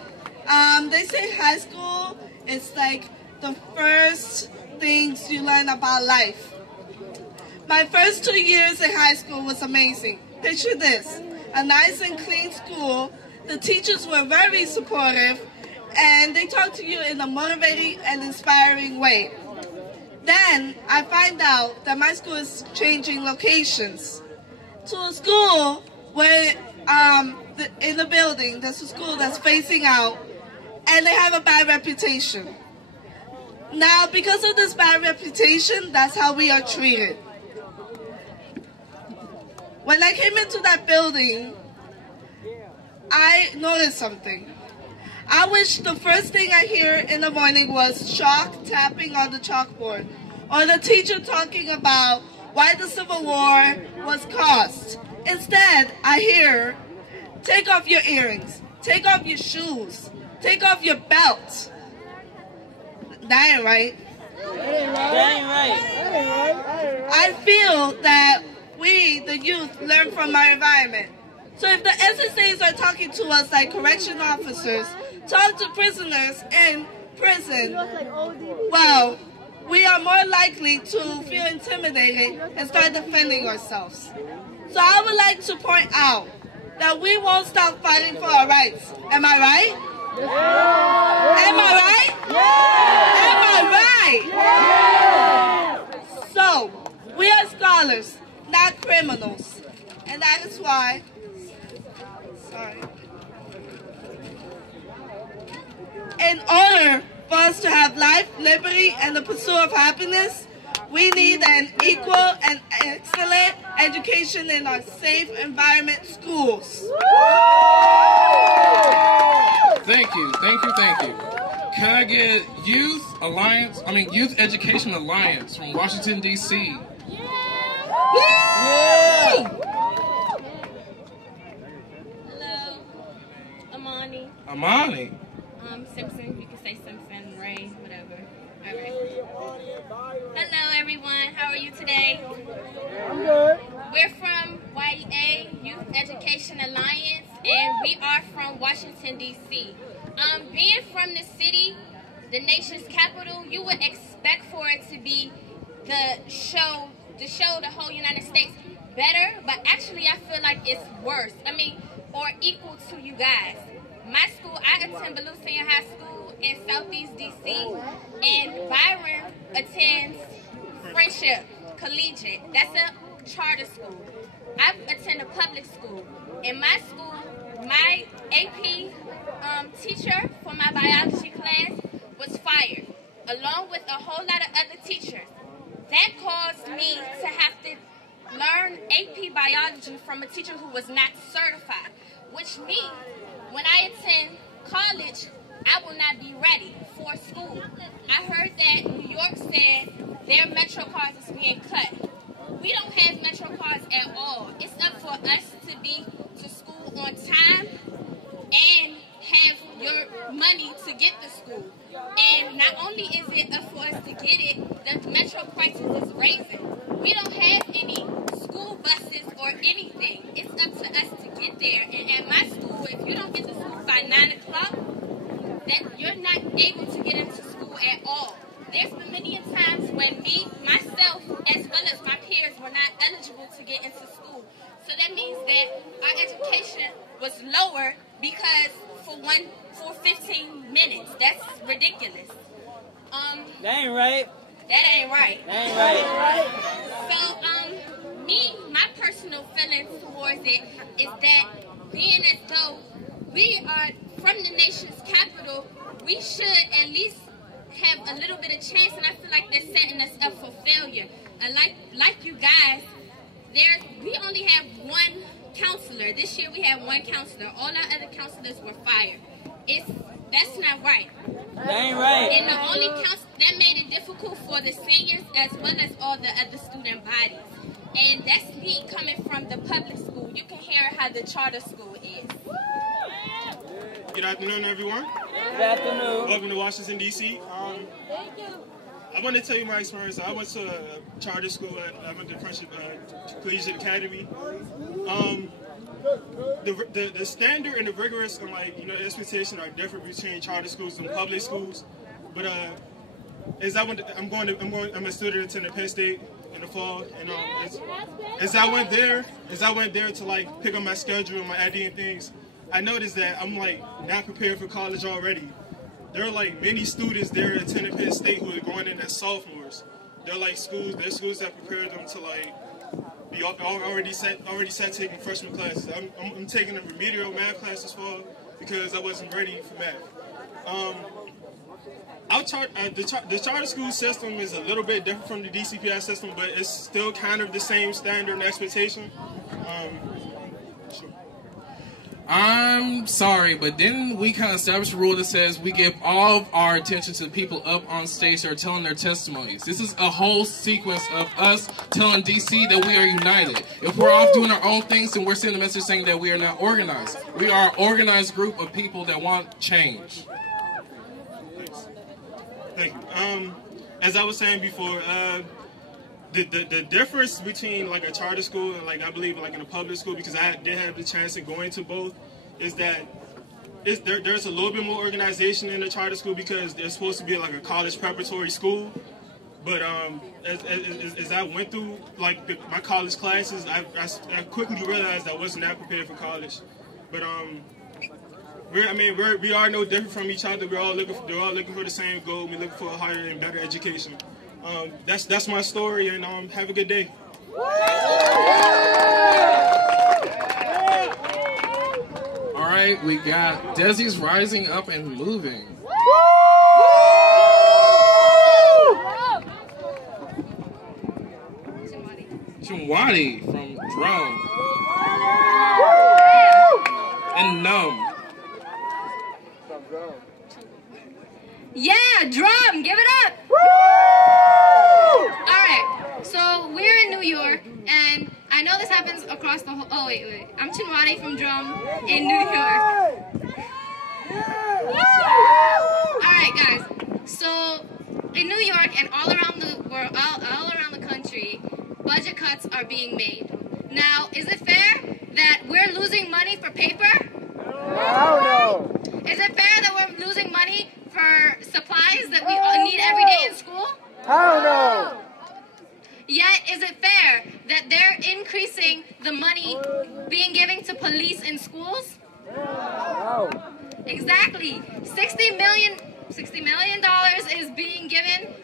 They say high school is like the first things you learn about life. My first 2 years in high school was amazing. Picture this, a nice and clean school. The teachers were very supportive, and they talk to you in a motivating and inspiring way. Then I find out that my school is changing locations to a school where in the building there's a school that's facing out, and they have a bad reputation. Now, because of this bad reputation, that's how we are treated. When I came into that building, I noticed something. I wish the first thing I hear in the morning was chalk tapping on the chalkboard, or the teacher talking about why the Civil War was caused. Instead, I hear, take off your earrings, take off your shoes, take off your belt. That ain't right. I feel that we, the youth, learn from our environment. So if the SSAs are talking to us like correctional officers, talk to prisoners in prison, well, we are more likely to feel intimidated and start defending ourselves. So I would like to point out that we won't stop fighting for our rights. Am I right? Am I right? Am I right? So, we are scholars, not criminals. And that is why, in order for us to have life, liberty, and the pursuit of happiness, we need an equal and excellent education in our safe environment schools. Thank you. Can I get Youth Education Alliance from Washington, D.C.? Hello. Amani. Simpson, you can say Simpson, Ray, whatever. All right. Hello, everyone. How are you today? I'm good. We're from YEA, Youth Education Alliance, and we are from Washington, D.C. Being from the city, the nation's capital, you would expect for it to be the show the whole United States better, but actually I feel like it's worse. Or equal to you guys. My school, I attend Ballou Senior High School in Southeast D.C., and Byron attends Friendship Collegiate. That's a charter school. I attend a public school. In my school, my AP teacher for my biology class was fired, along with a whole lot of other teachers. That caused me to have to learn AP biology from a teacher who was not certified, which means when I attend college, I will not be ready for school. I heard that New York said their Metro cards is being cut. We don't have Metro cards at all. It's up for us to be to school on time and have your money to get to school. And not only is it up for us to get it, the Metro prices is raising. We don't have any school buses or anything. It's up to us to get there. And at my school, if you don't get to school by 9 o'clock, then you're not able to get into school at all. There's been many times when myself, as well as my peers, were not eligible to get into school. So that means that our education was lower because for 15 minutes. That's ridiculous. That ain't right. That ain't right. That ain't right. So, my personal feelings towards it is that being as though we are from the nation's capital, we should at least have a little bit of chance, and I feel like they're setting us up for failure. And like you guys, we only have one counselor. This year we had one counselor. All our other counselors were fired. That's not right. That ain't right. And the only that made it difficult for the seniors as well as all the other student bodies. And that's me coming from the public school. You can hear how the charter school is. Good afternoon, everyone. Good afternoon. Welcome to Washington, D.C. Thank you. I want to tell you my experience. I went to a charter school I went to Friendship Collegiate Academy. The standard and the rigorous and the expectation are different between charter schools and public schools. But as I'm a student attending Penn State in the fall, and as I went there to pick up my schedule and my ID and things, I noticed that I'm not prepared for college already. There are many students there attending Penn State who are going in as sophomores. They're schools that prepare them to be already set taking freshman classes. I'm taking a remedial math class this fall because I wasn't ready for math. The charter school system is a little bit different from the DCPI system, but it's still kind of the same standard and expectation. I'm sorry, but didn't we kind of establish a rule that says we give all of our attention to the people up on stage that are telling their testimonies? This is a whole sequence of us telling DC that we are united. If we're off doing our own things, then we're sending a message saying that we are not organized. We are an organized group of people that want change. Thank you. As I was saying before, the difference between a charter school and I believe in a public school, because I did have the chance of going to both, is that there's a little bit more organization in a charter school because they're supposed to be a college preparatory school. But as I went through my college classes, I quickly realized I wasn't that prepared for college. But we are no different from each other. They're all looking for the same goal. We're looking for a higher and better education. That's my story, and have a good day. All right, we got Desi's rising up and moving. Chimwadi from Drum. And Numb. Yeah, Drum, give it up. Alright, so we're in New York, and I know this happens across the whole, oh wait, I'm Chinwadi from Drum in New York. Alright guys, so in New York and all around the world, all around the country, budget cuts are being made. Now, is it fair that we're losing money for paper? No. Is it fair that we're losing money for supplies that we all need every day in school? No. Yet, is it fair that they're increasing the money being given to police in schools? No. Exactly. $60 million is being given,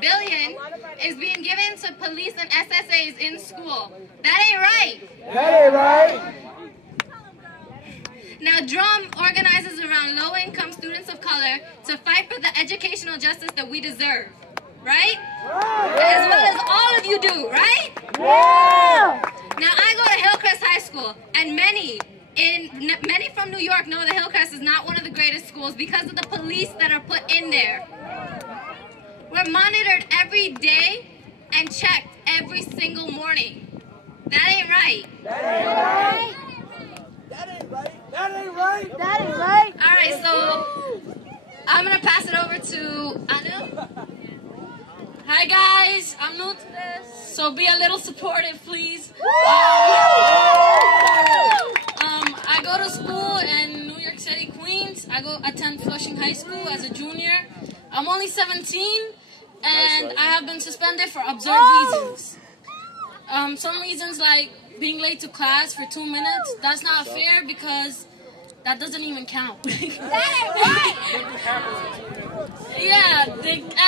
billion is being given to police and SSAs in school. That ain't right. That ain't right. Now, Drum organizes around low-income students of color to fight for the educational justice that we deserve, right? As well as all of you do, right? Yeah. Now, I go to Hillcrest High School, and many from New York know that Hillcrest is not one of the greatest schools because of the police that are put in there. We're monitored every day and checked every single morning. That ain't right. That ain't right. That ain't right. That ain't right. That ain't right. All right, so I'm going to pass it over to Anu. Hi, guys. I'm new to this, so be a little supportive, please. I go to school in New York City, Queens. I attend Flushing High School as a junior. I'm only 17, and I have been suspended for absurd reasons. Some reasons like being late to class for 2 minutes. That's not fair because that doesn't even count. That ain't right! Yeah,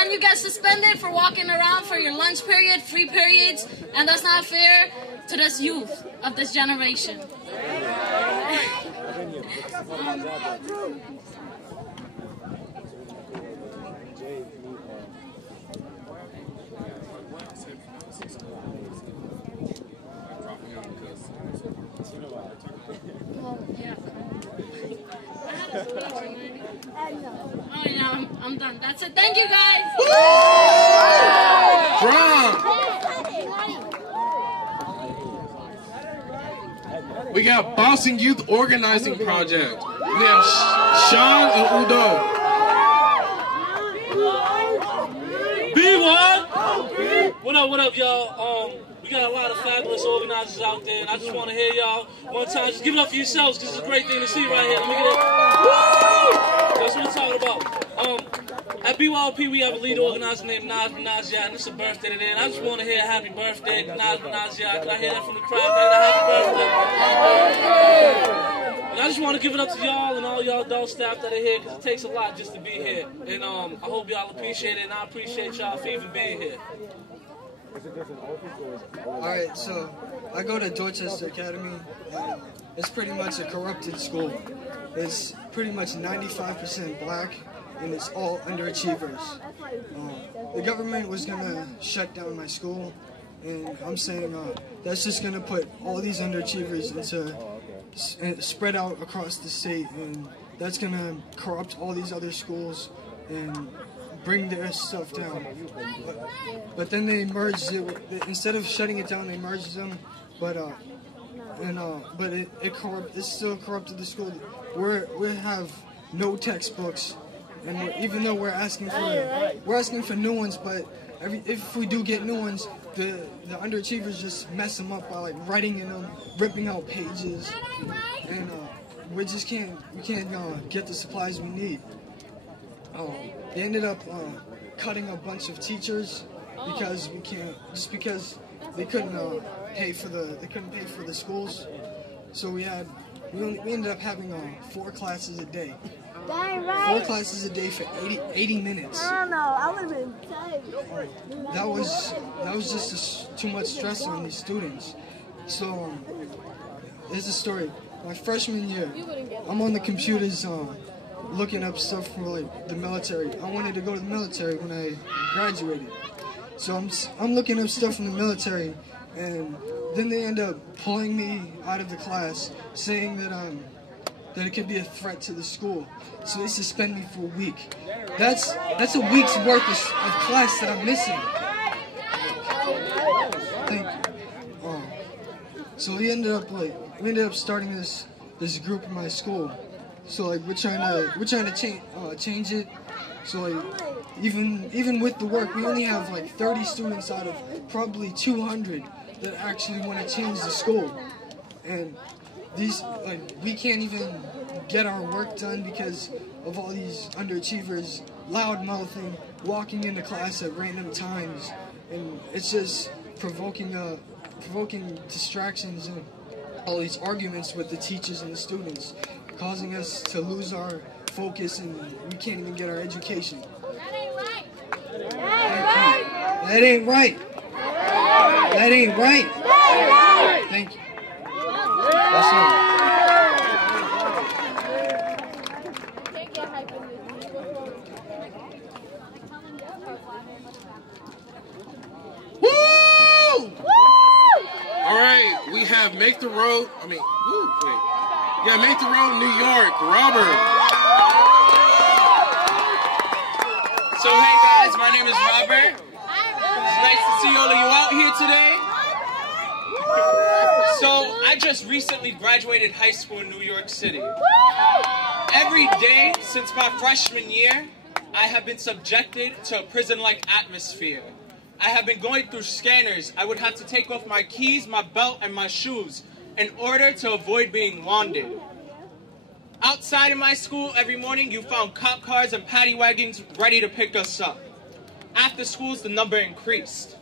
and you get suspended for walking around for your lunch period, free periods, and that's not fair to this youth of this generation. Oh yeah, I'm done. That's it. Thank you guys. We got Boston Youth Organizing Project. We have Sean and Udo. B1! What up, y'all? We got a lot of fabulous organizers out there, and I just want to hear y'all one time. Just give it up for yourselves, because it's a great thing to see right here. Let me get it. Woo! That's what I'm talking about. At BYOP, we have a lead organizer named Nazma Naziat, and it's a birthday today. And I just want to hear happy birthday to Nazma Naziat. Can I hear that from the crowd? Happy birthday. And I just want to give it up to y'all and all y'all adult staff that are here, because it takes a lot just to be here. And I hope y'all appreciate it, and I appreciate y'all for even being here. Alright, so I go to Dorchester Academy, and it's pretty much a corrupted school. It's pretty much 95% black, and it's all underachievers. The government was going to shut down my school, and I'm saying that's just going to put all these underachievers into spread out across the state, and that's going to corrupt all these other schools and bring their stuff down. But then they merged it. Instead of shutting it down, they merged them. But it still corrupted the school. We have no textbooks, and even though we're asking for new ones, but if we do get new ones, the underachievers just mess them up by like writing in them, ripping out pages, and we can't get the supplies we need. They ended up cutting a bunch of teachers because because they couldn't pay for the schools. So we ended up having 4 classes a day. 4 classes a day for 80 minutes. I don't know. I would have been tired. That was just too much stress on these students. So there's a story. My freshman year, I'm on the computers looking up stuff for like the military. I wanted to go to the military when I graduated. So I'm looking up stuff from the military, and then they end up pulling me out of the class, saying that it could be a threat to the school. So they suspend me for a week. That's a week's worth of class that I'm missing. Thank you. So we ended up starting this group in my school. So like we're trying to change it. So like even with the work, we only have like 30 students out of probably 200 that actually want to change the school, and we can't even get our work done because of all these underachievers loud mouthing, walking into class at random times, and it's just provoking distractions and all these arguments with the teachers and the students, causing us to lose our focus, and we can't even get our education. That ain't right. That ain't right. Thank you. That's all. Woo! All right, we have Make the Road. Make the Road, New York. Robert. So hey guys, my name is Robert. It's nice to see all of you out here today. So I just recently graduated high school in New York City. Every day since my freshman year, I have been subjected to a prison-like atmosphere. I have been going through scanners. I would have to take off my keys, my belt, and my shoes in order to avoid being wanded. Outside of my school, every morning you found cop cars and paddy wagons ready to pick us up. After schools, the number increased.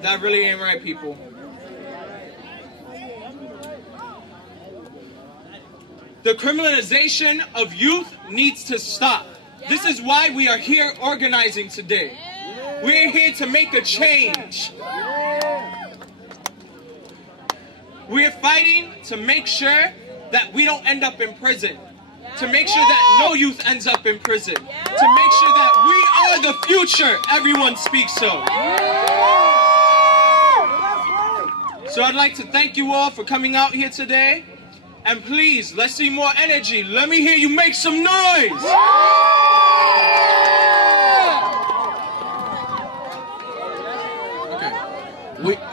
That really ain't right, people. The criminalization of youth needs to stop. This is why we are here organizing today. We're here to make a change. We're fighting to make sure that we don't end up in prison. To make sure that no youth ends up in prison. To make sure that we are the future everyone speaks of. So I'd like to thank you all for coming out here today. And please, let's see more energy. Let me hear you make some noise.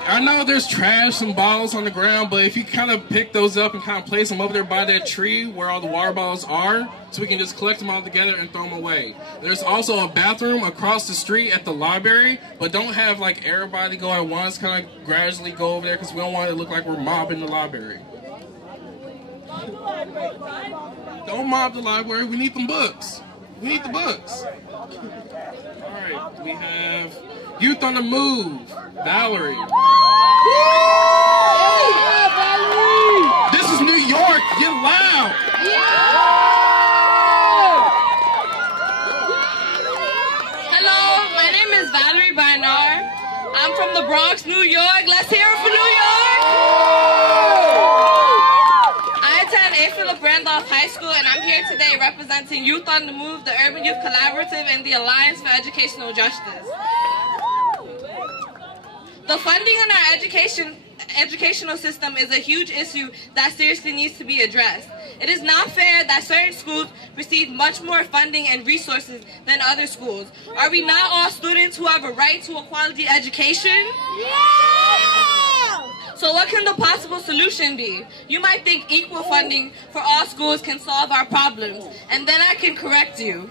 I know there's trash and bottles on the ground, but if you kind of pick those up and kind of place them over there by that tree where all the water bottles are, so we can just collect them all together and throw them away. There's also a bathroom across the street at the library, but don't have like everybody go at once, kind of gradually go over there because we don't want it to look like we're mobbing the library. Don't mob the library, we need them books. We need the books. Alright, we have Youth on the Move, Valerie. This is New York, get loud. Hello, my name is Valerie Bainar. I'm from the Bronx, New York. Let's hear it for New York. I attend A. Philip Randolph High School, and I'm here today representing Youth on the Move, the Urban Youth Collaborative, and the Alliance for Educational Justice. The funding in our educational system is a huge issue that seriously needs to be addressed. It is not fair that certain schools receive much more funding and resources than other schools. Are we not all students who have a right to a quality education? Yeah! So what can the possible solution be? You might think equal funding for all schools can solve our problems, and then I can correct you.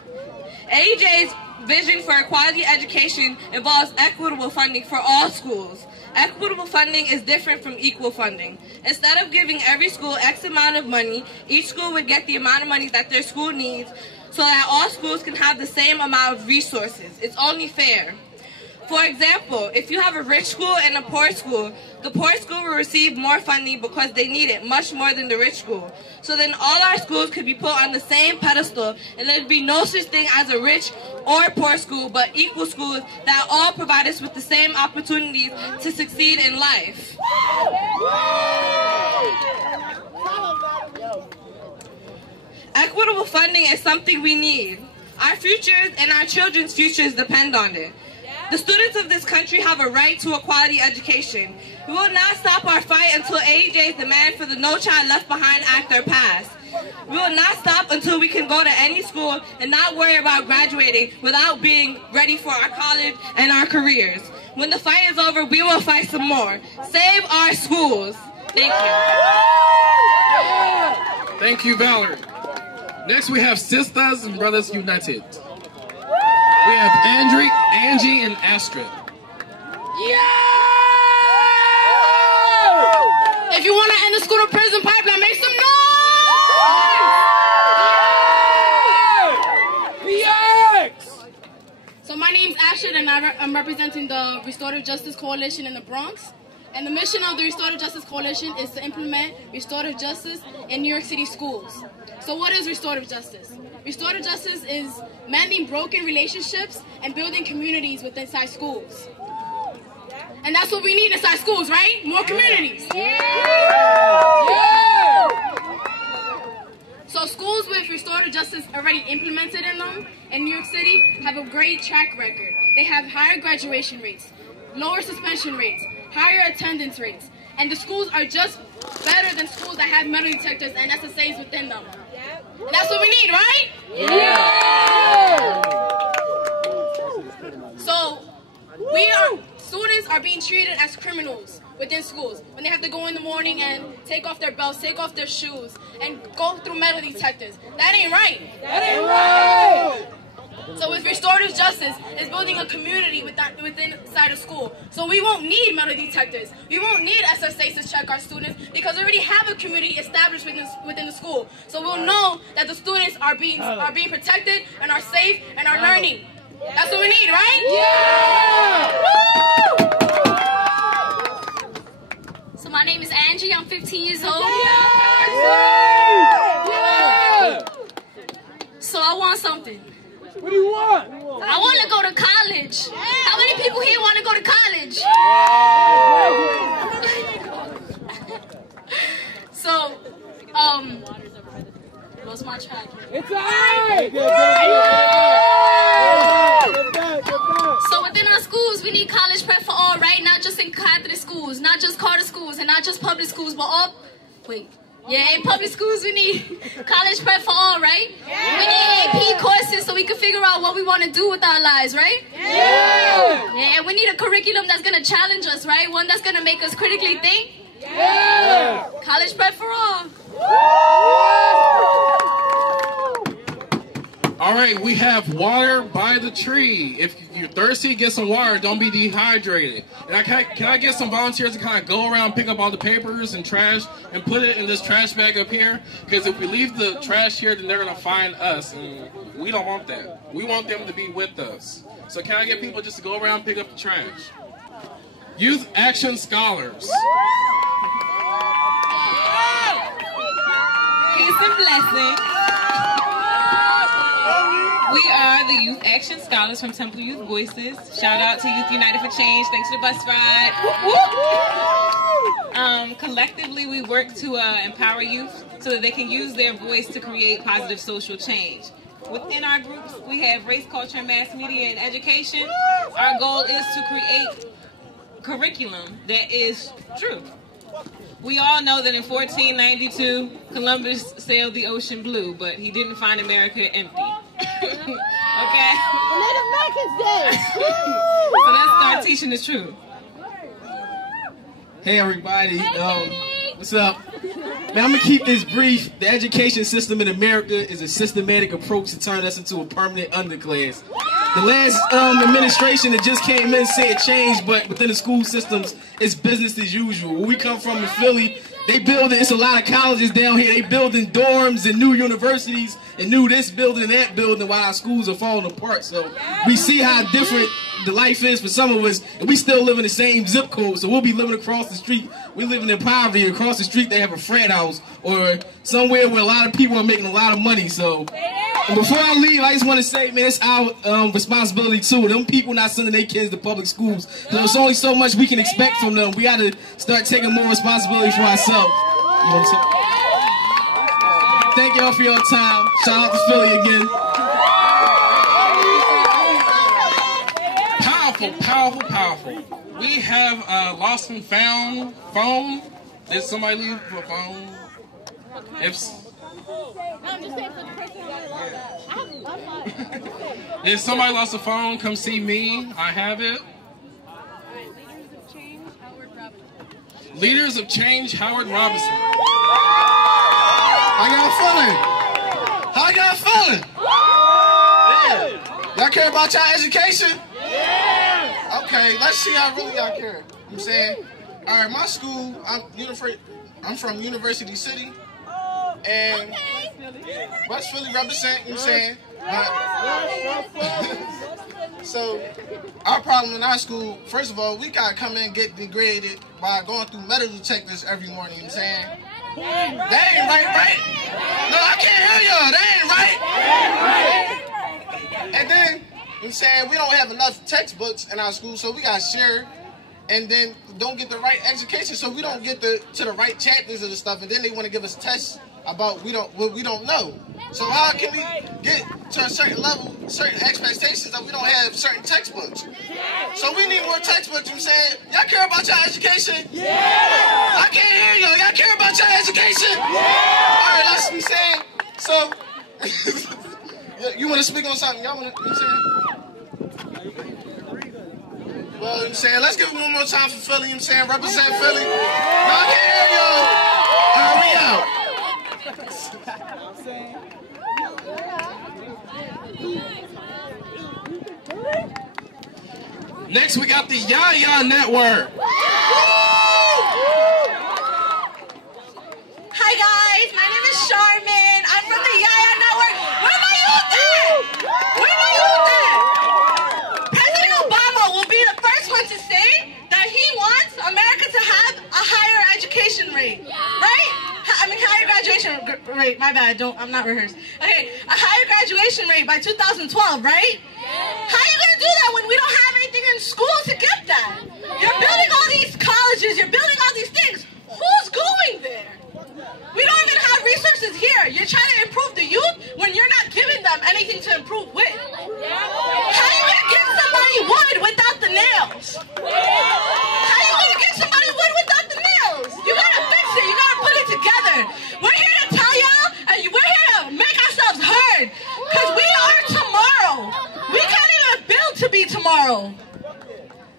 AEJ's vision for a quality education involves equitable funding for all schools. Equitable funding is different from equal funding. Instead of giving every school X amount of money, each school would get the amount of money that their school needs so that all schools can have the same amount of resources. It's only fair. For example, if you have a rich school and a poor school, the poor school will receive more funding because they need it much more than the rich school. So then all our schools could be put on the same pedestal, and there'd be no such thing as a rich or poor school, but equal schools that all provide us with the same opportunities to succeed in life. Equitable funding is something we need. Our futures and our children's futures depend on it. The students of this country have a right to a quality education. We will not stop our fight until AEJ's demand for the No Child Left Behind Act are passed. We will not stop until we can go to any school and not worry about graduating without being ready for our college and our careers. When the fight is over, we will fight some more. Save our schools. Thank you. Thank you, Valerie. Next, we have Sisters and Brothers United. We have Angie, and Astrid. If you want to end the school to prison pipeline, make some noise! So my name's Astrid, and I'm representing the Restorative Justice Coalition in the Bronx. And the mission of the Restorative Justice Coalition is to implement restorative justice in New York City schools. So what is restorative justice? Restorative justice is mending broken relationships and building communities within inside schools. And that's what we need inside schools, right? More communities. So schools with restorative justice already implemented in them in New York City have a great track record. They have higher graduation rates, lower suspension rates, higher attendance rates, and the schools are just better than schools that have metal detectors and SSAs within them. And that's what we need, right? So students are being treated as criminals within schools when they have to go in the morning and take off their belts, take off their shoes, and go through metal detectors. That ain't right. That ain't right. So with restorative justice, it's building a community within inside a school. So we won't need metal detectors. We won't need SSAs to check our students because we already have a community established within the school. So we'll know that the students are being protected and are safe and are learning. That's what we need, right? So my name is Angie. I'm 15 years old. So I want something. What do you want? I want to go to college. How many people here want to go to college? So, lost my track. It's alright. So within our schools, we need college prep for all, right? Not just in Catholic schools, not just Carter schools, and not just public schools, but all. Wait. Yeah, in public schools, we need college prep for all, right? Yeah. We need AP courses so we can figure out what we want to do with our lives, right? Yeah, and we need a curriculum that's going to challenge us, right? One that's going to make us critically think. Yeah. College prep for all. All right, we have water by the tree. If you're thirsty, get some water. Don't be dehydrated. And can I get some volunteers to kind of go around, pick up all the papers and trash and put it in this trash bag up here? Because if we leave the trash here, then they're going to find us. And we don't want that. We want them to be with us. So can I get people just to go around, pick up the trash? Youth Action Scholars. Peace and blessings. We are the Youth Action Scholars from Temple Youth Voices. Shout out to Youth United for Change. Thanks for the bus ride. Collectively, we work to empower youth so that they can use their voice to create positive social change. Within our groups, we have race, culture, mass media, and education. Our goal is to create curriculum that is true. We all know that in 1492, Columbus sailed the ocean blue, but he didn't find America empty. Okay? Native Americans Day! So let's start teaching the truth. Hey everybody, what's up? Man, I'm gonna keep this brief. The education system in America is a systematic approach to turn us into a permanent underclass. The last administration that just came in said change, but within the school systems, it's business as usual. Where we come from in Philly, they building, it's a lot of colleges down here, they building dorms and new universities and new this building and that building while our schools are falling apart. So we see how different the life is for some of us, and we still live in the same zip code, so we'll be living across the street. We're living in poverty. Across the street they have a frat house or somewhere where a lot of people are making a lot of money. So and before I leave, I just want to say, man, it's our responsibility too. Them people not sending their kids to public schools. There's only so much we can expect from them. We got to start taking more responsibility for ourselves. You know what I'm saying? Thank y'all for your time. Shout out to Philly again. Powerful. Powerful, powerful, powerful. We have a lost and found phone. Did somebody leave a phone? If somebody lost a phone, come see me. I have it. Leaders of Change, Howard Robinson. How y'all feeling? How y'all feeling? Yeah. Y'all care about y'all education? Yeah. Okay, let's see how really y'all care. You know what I'm saying? All right, my school, I'm from University City. And West Philly represent, you know what I'm saying? So, our problem in our school, first of all, we gotta come in and get degraded by going through metal detectors every morning, you know what I'm saying? That ain't right? No, I can't hear y'all, that ain't right. And then, you know what I'm saying, we don't have enough textbooks in our school, so we gotta share, and then don't get the right education, so we don't get to the right chapters of the stuff, and then they wanna give us tests about what we don't know. So how can we get to a certain level, certain expectations that we don't have certain textbooks? So we need more textbooks, you know what I'm saying? Y'all care about your education? Yeah! I can't hear y'all. Y'all care about your education? Yeah! All right, that's what I'm saying. So, you want to speak on something? Y'all want to, you know what I'm saying? Well, you know what I'm saying? Let's give it one more time for Philly, you know what I'm saying? Represent Philly. No, I can't hear y'all. All right, we out. Next, we got the Yaya Network. Hi guys, my name is Charmin. I'm from the Yaya Network. Where my youth at? Where my youth at? President Obama will be the first one to say that he wants America to have a higher education rate, right? Higher graduation rate. My bad. I'm not rehearsed. Okay, a higher graduation rate by 2012, right? How are you gonna do that when we don't have anything in school to get that? You're building all these colleges. You're building all these things. Who's going there? We don't even have resources here. You're trying to improve the youth when you're not giving them anything to improve with. How are you gonna give somebody wood without the nails? How are you gonna give somebody wood without the nails? You gotta fix it. You gotta put it together. We're here to tell y'all, and we're here to make ourselves heard, because we are tomorrow. We can't even build to be tomorrow.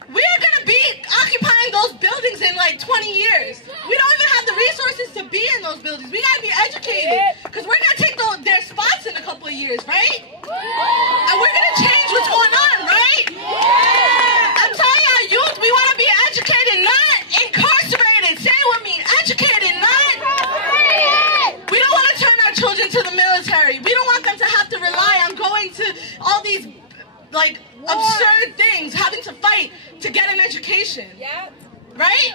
We are going to be occupying those buildings in like 20 years. We don't even have the resources to be in those buildings. We got to be educated, because we're going to take their spots in a couple of years, right? And we're going to change what's going on, right? I'm telling y'all, youth, we want to be educated, not incarcerated. Say it with me, educated, not incarcerated. We don't want to turn our children to the military. We don't want them to have to rely on going to all these like absurd things, having to fight to get an education. Yeah. Right?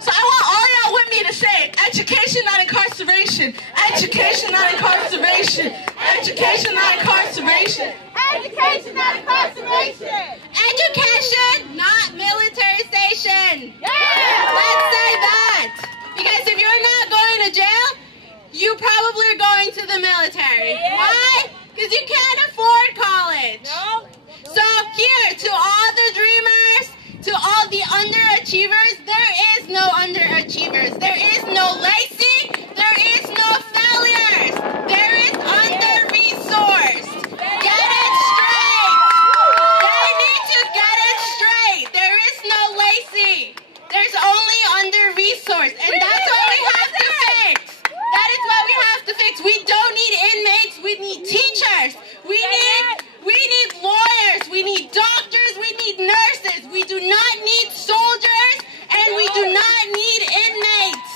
So I want all y'all with me to say, education, not incarceration. Education, not incarceration. Education, not incarceration. Education, not incarceration. Education, not military station. Yeah. Let's say that. Because if you're not going to jail, you probably are going to the military. Yeah. Why? Because you can't afford college. No. So here, to all the dreamers, to all the underachievers, there is no underachievers. There is no lazy. There is no failures. There is under-resourced. Get it straight. They need to get it straight. There is no lazy. There's only under-resourced. And that's what we have to fix. That is what we have to fix. We don't need inmates. We need teachers. We need lawyers. We need doctors. We need nurses. We do not need soldiers, and we do not need inmates.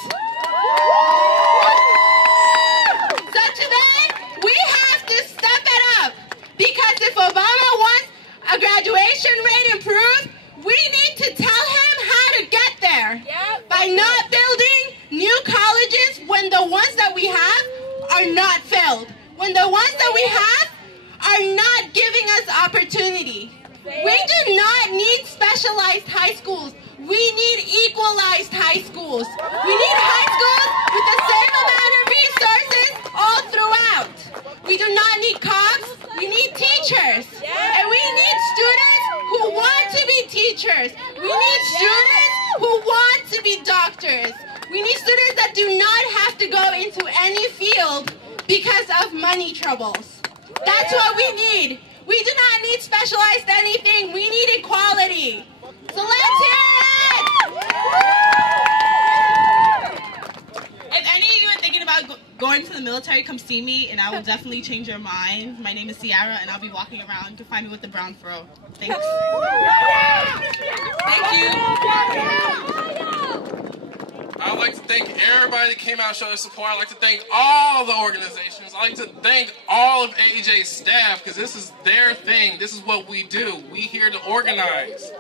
So today, we have to step it up, because if Obama wants a graduation rate improved, we need to tell him how to get there. By not building new colleges when the ones that we have are not filled. When the ones that we have are not giving us opportunity. We do not need specialized high schools. We need equalized high schools. We need high schools with the same amount of resources all throughout. We do not need cops. We need teachers. And we need students who teachers. We need students who want to be doctors. We need students that do not have to go into any field because of money troubles. That's what we need. We do not need specialized anything. We need equality. So let's hear it! If any of you are thinking about going to the military, come see me, and I will definitely change your mind. My name is Ciara, and I'll be walking around. You can find me with the brown fro. Thanks. Thank you. I'd like to thank everybody that came out and showed their support. I'd like to thank all the organizations. I'd like to thank all of AEJ's staff, because this is their thing. This is what we do. We here to organize.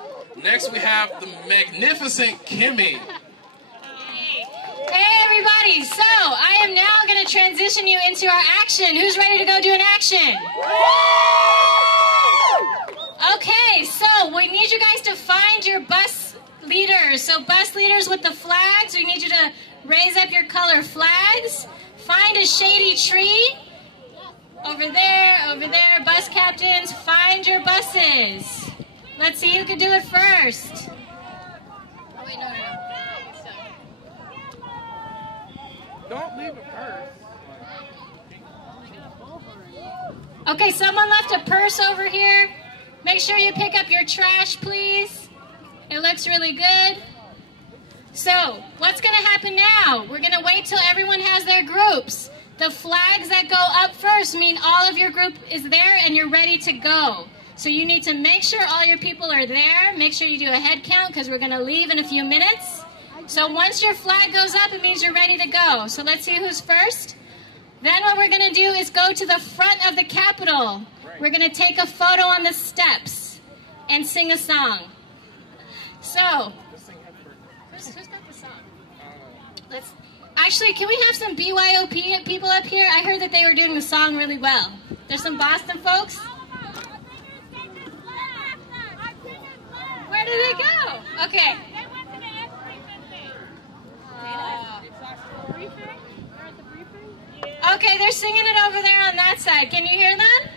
Next, we have the magnificent Kimmy. Hey everybody, so I am now going to transition you into our action. Who's ready to go do an action? Okay, so we need you guys to find your bus leaders. So bus leaders with the flags, we need you to raise up your color flags. Find a shady tree. Over there, bus captains, find your buses. Let's see who can do it first. Oh wait, no. Don't leave a purse. Okay, someone left a purse over here. Make sure you pick up your trash, please. It looks really good. So, what's going to happen now? We're going to wait till everyone has their groups. The flags that go up first mean all of your group is there and you're ready to go. So you need to make sure all your people are there. Make sure you do a head count because we're going to leave in a few minutes. So once your flag goes up, it means you're ready to go. So let's see who's first. Then what we're going to do is go to the front of the Capitol. We're going to take a photo on the steps and sing a song. So, who's got the song? Actually, can we have some BYOP people up here? I heard that they were doing the song really well. There's some Boston folks. Where did they go? Okay. Okay, they're singing it over there on that side. Can you hear them?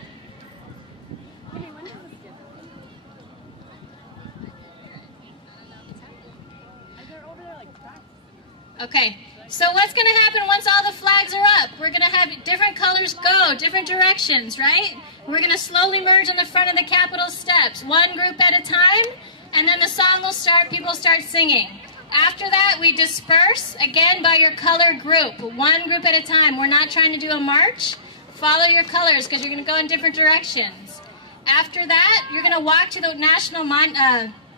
Okay, so what's going to happen once all the flags are up? We're going to have different colors go, different directions, right? We're going to slowly merge in the front of the Capitol steps, one group at a time, and then the song will start, people start singing. After that, we disperse, again, by your color group, one group at a time. We're not trying to do a march. Follow your colors, because you're going to go in different directions. After that, you're going to walk to the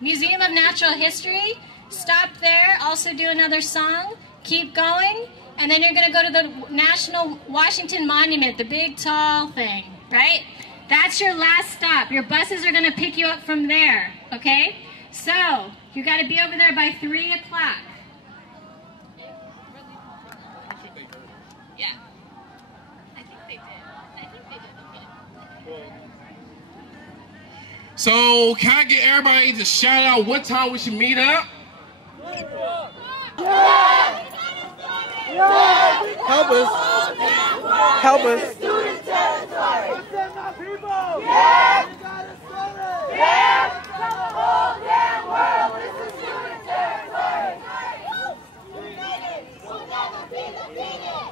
Museum of Natural History, stop there, also do another song, keep going, and then you're going to go to the National Washington Monument, the big, tall thing, right? That's your last stop. Your buses are going to pick you up from there, okay? So, you got to be over there by 3 o'clock. Yeah. I think they did. So, can I get everybody to shout out what time we should meet up? Help us. Help us. Yeah. Tell the whole damn world this is student territory. United, we'll never be defeated.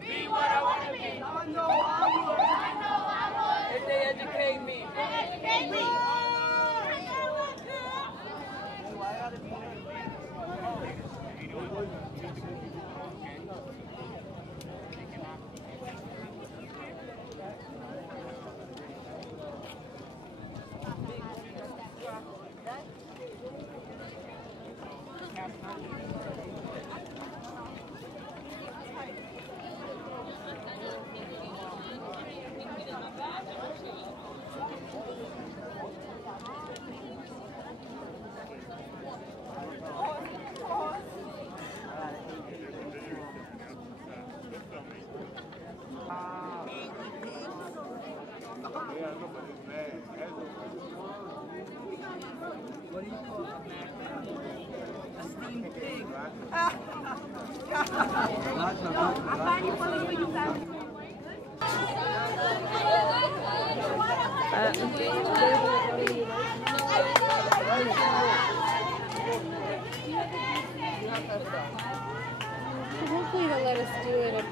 Be what I want to be. I know I would. If they educate me. Educate me. What do you call a man? A steamed pig. I find you for you guys. Hopefully they'll let us do it if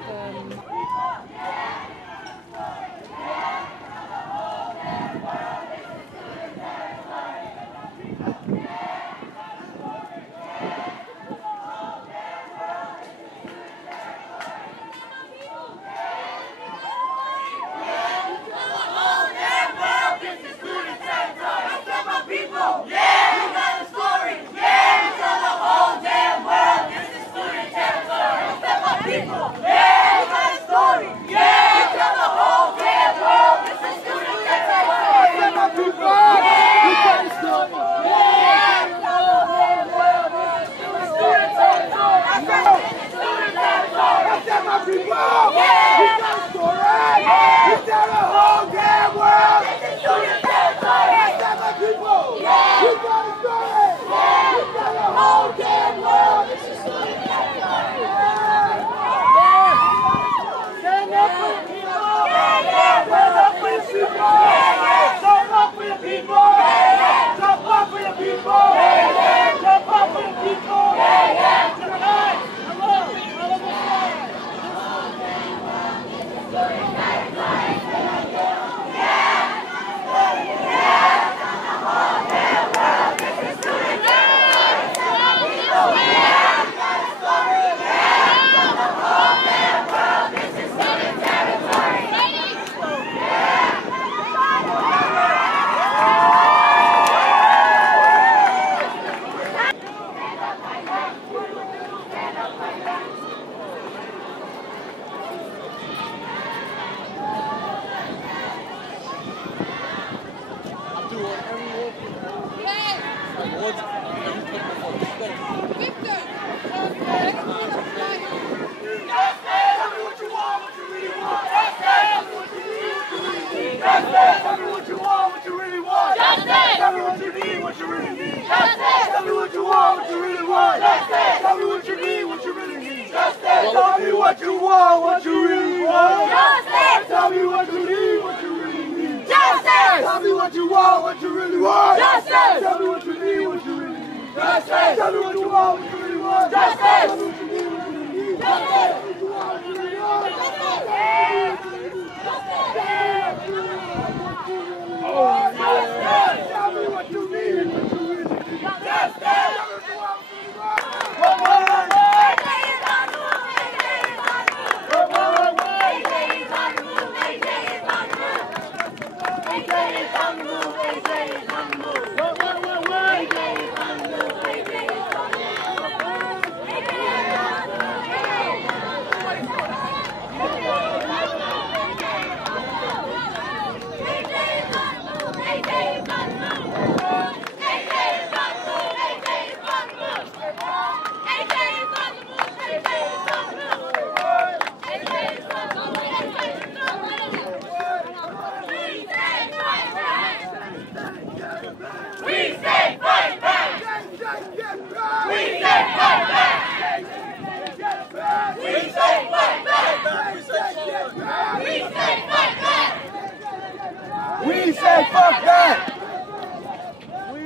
We say fuck that!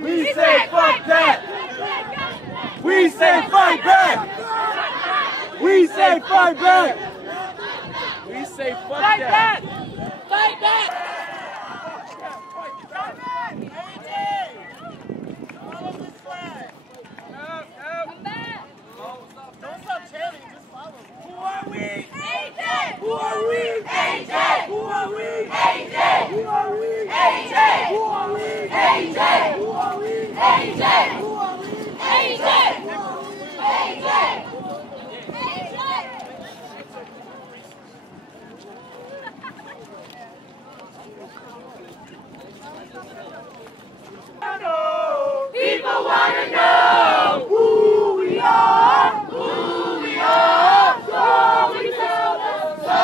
We say fuck that! We say fight back. We say fight back. We say fuck Fight that. back. Fight back. Don't stop chanting, just follow. Who are we? AEJ. Who are we? AEJ. Who are we? AEJ. Who are we? AEJ. Who are we? AEJ. Who are we? AEJ. Who are we? AEJ. AEJ. People wanna know who we are, who we are. So we tell them, so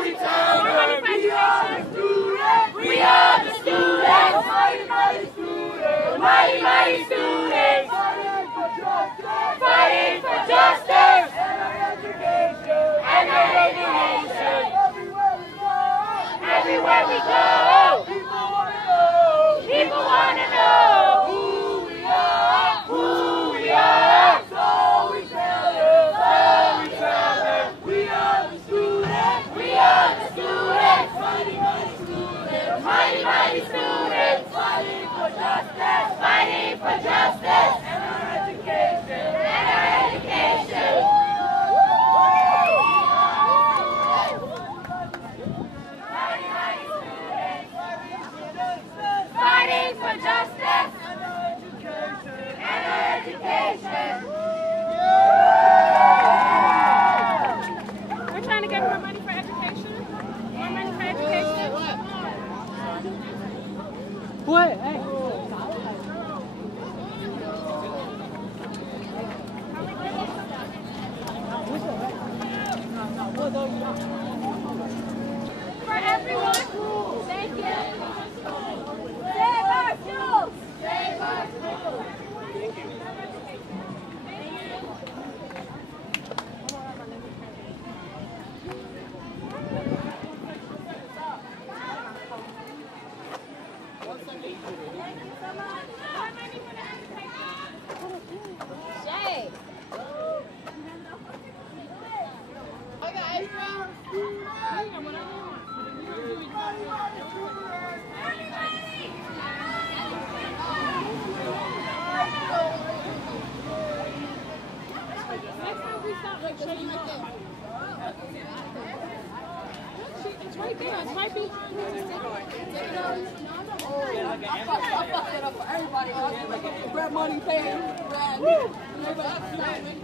we tell them. We are the students, we are the students. Mighty, mighty students, mighty, mighty students. Fighting for justice, and our education, and our regulation. Everywhere we go, people wanna know who we are, who we are. So we tell them, we are the students, we are the students. Mighty, mighty students, mighty, mighty students. Fighting for justice, fighting for justice. And our education, and our education. Mighty, mighty students. Fighting for justice. And our education. We're trying to get more money for education. More money for education. What? Hey. For everyone, thank you. Save our schools. Save our schools. Thank you. Shay. It's right there. It's right behind I fucked it up for everybody. Grab money, pay, grab. Everybody,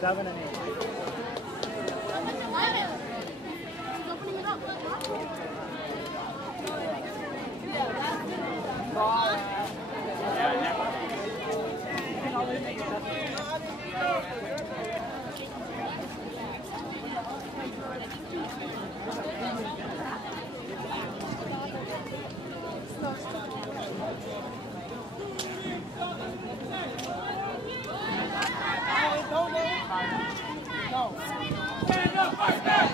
7 and 8. Stand up, fight back.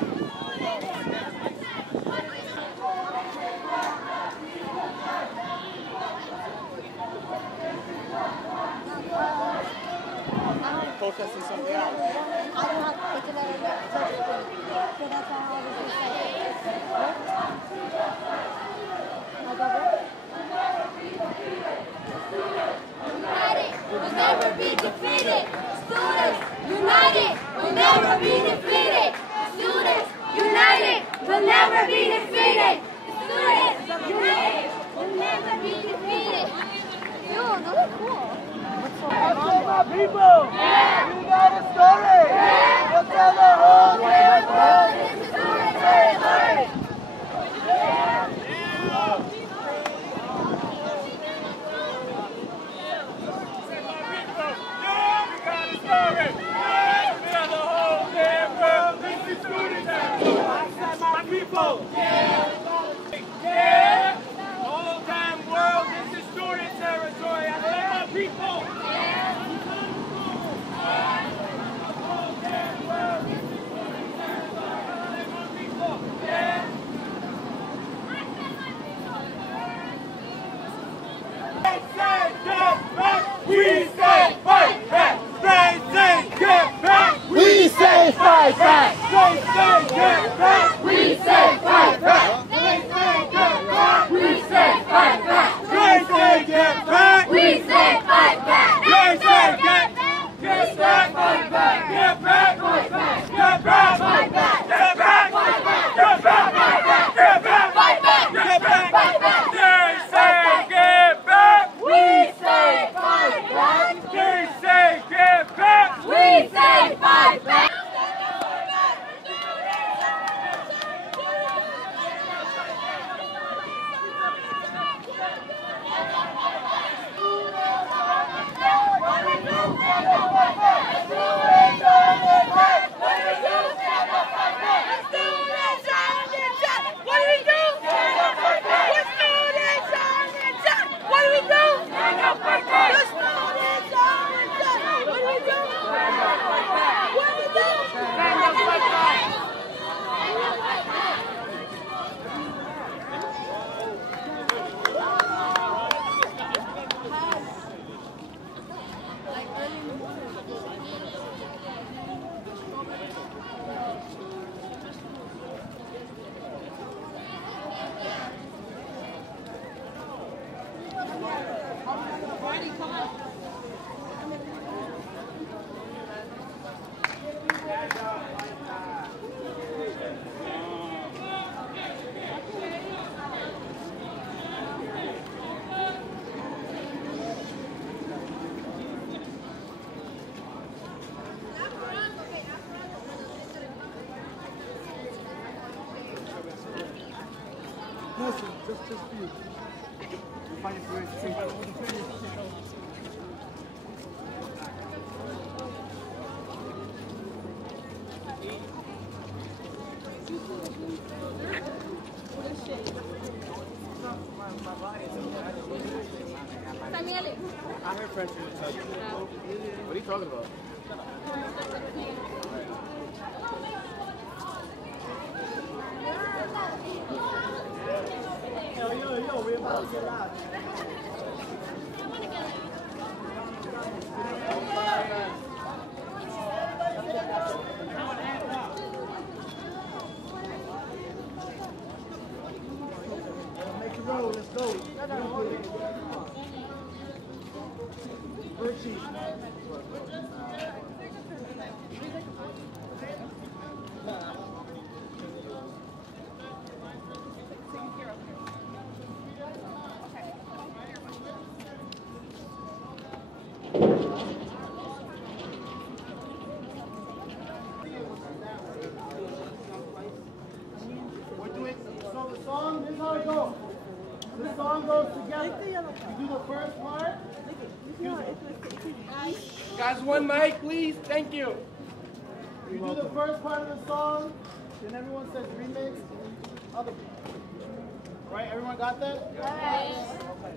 Protesting something else. I don't have to take it out of the so that's all I was going to say. I got it. United will never be defeated. Students, united will never be defeated. Students, united will never be defeated. Students, united will never be defeated. Dude, those are cool. My people, we got a story. We'll tell the whole damn world. This is student territory. People, yeah, the whole damn world, this is student territory. I said my people. We say fight back. They say get back. We say fight back. They say get back. We say fight back. They say get back. We say fight back. They say get back. We say fight back. They say get back. Get back. Fight back. Get back. Fight back. Get back. Fight back. Get back. Fight back. Get back. Fight back. Get back. Fight back. Get back. Fight back. They say get back. We say fight back. They say get back. We say fight back. Listen, just for you. You're fighting for it. I heard French in the touch. What are you talking about? Yo, we're about to get loud. Make it roll, let's go. Bird cheese. So the song, this is how it goes. This song goes together. You do the first part. Guys, one mic, please. Thank you. You do the first part of the song, then everyone says remix. Other right? Everyone got that? Yes. Wait,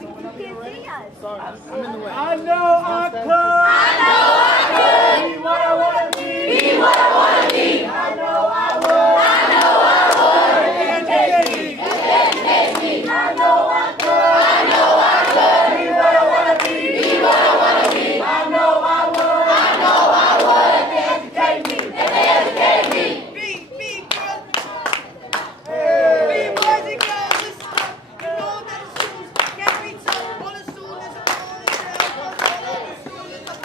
you can't see us. Sorry, I'm in the way. I know I could. I know I could. Be what I want to be. Be what I want to be. I know I would. I know I would. Educate me. Educate me. I know I could. I know I could. Be what I want to be. Be what I want to be. I know I would. I know I would. If they educate me. If they educate me. Be girls. Be boys and girls. Listen up. You know that the shoes can't be told. All the students are on the ground. All the students are